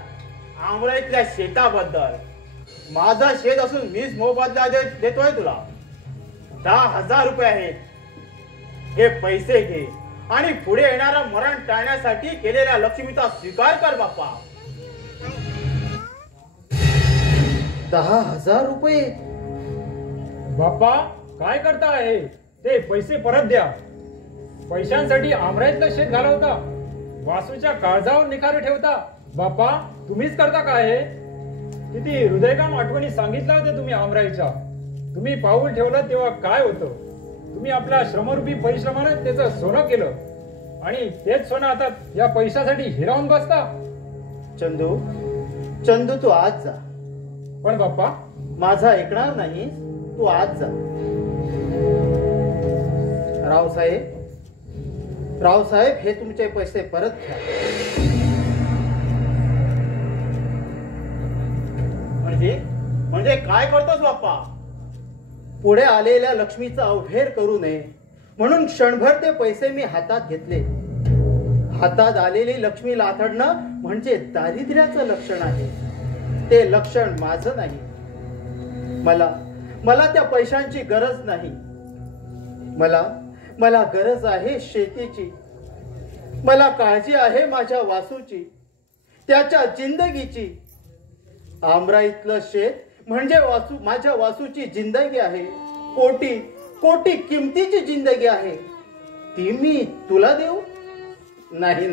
आमराईतल्या शेताबद्दल. माझा शेत असून मीच मोबदला देतोय तुला. 10,000 रुपये आहेत. हे पैसे घे आणि पुढे येणारं मरण टाळण्यासाठी केलेल्या लक्ष्मीचा स्वीकार कर बाप्पा. 10,000 रुपये? बाप्पा काय करताय? ते पैसे परत द्या. पैशांसाठी आमराईतलं शेत घालवता, वासूच्या काळजावर निखारे ठेवता. बाप्पा तुम्हीच करता काय? किती हृदयकाम आठवणी सांगितल्या होत्या तुम्ही आमराईच्या. तुम्ही पाऊल ठेवलं तेव्हा काय होतं? तुम्ही आपल्या श्रमरूपी परिश्रमाने त्याचं सोनं केलं आणि तेच सोनं आता या पैशासाठी हिरावून बसता. चंदू, चंदू, तू आज जा. पण बाप्पा, माझा ऐकणार नाही. तू आज जा. रावसाहेब, रावसाहेब, हे तुमचे पैसे परत घ्या. म्हणजे म्हणजे काय करतोस बाप्पा? पुढे आलेल्या लक्ष्मीचा अवहेर करू नये म्हणून क्षणभर ते पैसे मी हातात घेतले. हातात आलेली लक्ष्मी लाथडणं म्हणजे दारिद्र्याचं लक्षण आहे. ते लक्षण माझं नाही. मला त्या पैशांची गरज नाही. मला गरज आहे शेतीची. मला काळजी आहे माझ्या वासूची, त्याच्या जिंदगीची. आमराईतलं शेत म्हणजे माझ्या वासूची जिंदगी आहे. कोटी किमतीची जिंदगी आहे. ती मी तुला देऊ? नाही.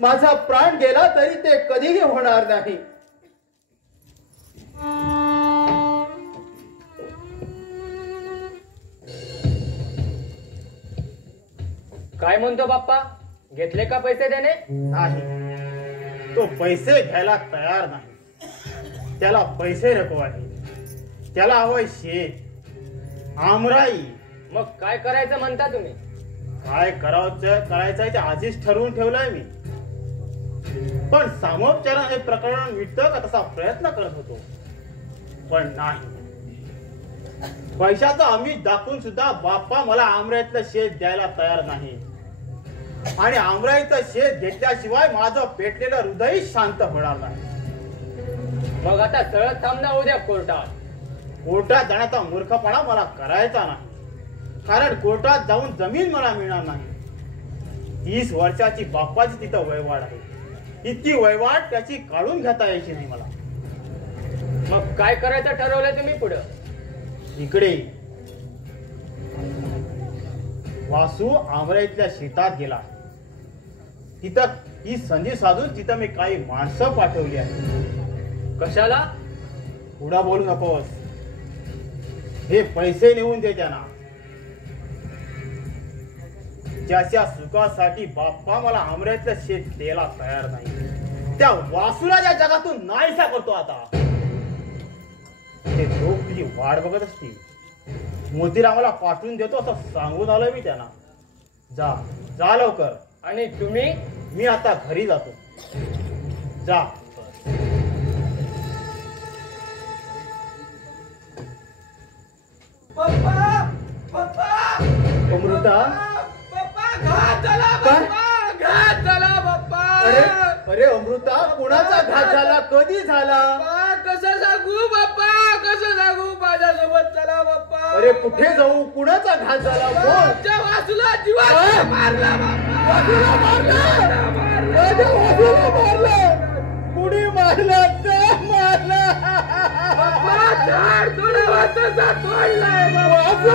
माझा प्राण गेला तरी ते कधीही होणार नाही. काय म्हणतो बाप्पा? घेतले का पैसे देणे? नाही, तो पैसे घ्यायला तयार नाही. त्याला पैसे नको आहे. त्याला हवंय शेत, आमराई. मग काय करायचं म्हणता तुम्ही? काय करायचंय ते आधीच ठरवून ठेवलंय मी. पण सामोपचाराने हे प्रकरण मिटतं का तसा प्रयत्न करत होतो, पण नाही. पैशाचं आम्ही दाखवून सुद्धा बाप्पा मला आमराईतलं शेत द्यायला तयार नाही. आणि आमराईचं शेत घेतल्याशिवाय माझं पेटलेलं हृदय शांत होणार नाही. मग आता सरळ थांबना उद्या कोर्टात. कोर्टात जाण्याचा मूर्खपणा मला करायचा नाही. कारण कोर्टात जाऊन जमीन मला मिळणार नाही. 30 वर्षाची बाप्पाची तिथं वयवाट आहे. इतकी वयवाट त्याची काढून घेता यायची नाही मला. मग काय करायचं ठरवलं तुम्ही पुढं? इकडे वासू आमराईतल्या शेतात गेला. तिथं ही संधी साधून तिथं मी काही माणसं पाठवली आहे. कशाला? पुढा बोलू नकोस. हे पैसे नेऊन दे त्यांना. ज्याच्या सुखासाठी बाप्पा मला आमराईतलं शेत द्यायला तयार नाही, त्या वासूला या जगातून नाहीसा करतो आता. ते लोक तुझी वाट बघत असतील. मोतीरामाला पाठवून देतो असं सांगून आलोय मी त्यांना. जा लवकर. आणि तुम्ही? मी आता घरी जातो. जा. अमृता, घात झाला बाप्पा. अरे अमृता, कुणाचा घात झाला? कधी झाला? कसं सांगू बाप्पा, कसं सांगू? माझ्यासोबत चला बाप्पा. अरे कुठे जाऊ? कुणाचा घात झाला? बोल. वासूला जीवाला मारला बाप्पा. वासूला मारलं. कुणी मारलं? बाप्पा झाड थोडा वाजता तोडलाय बाप्पा.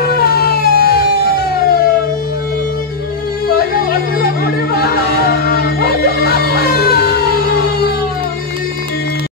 माझ्या वासूला कुणी मारलं?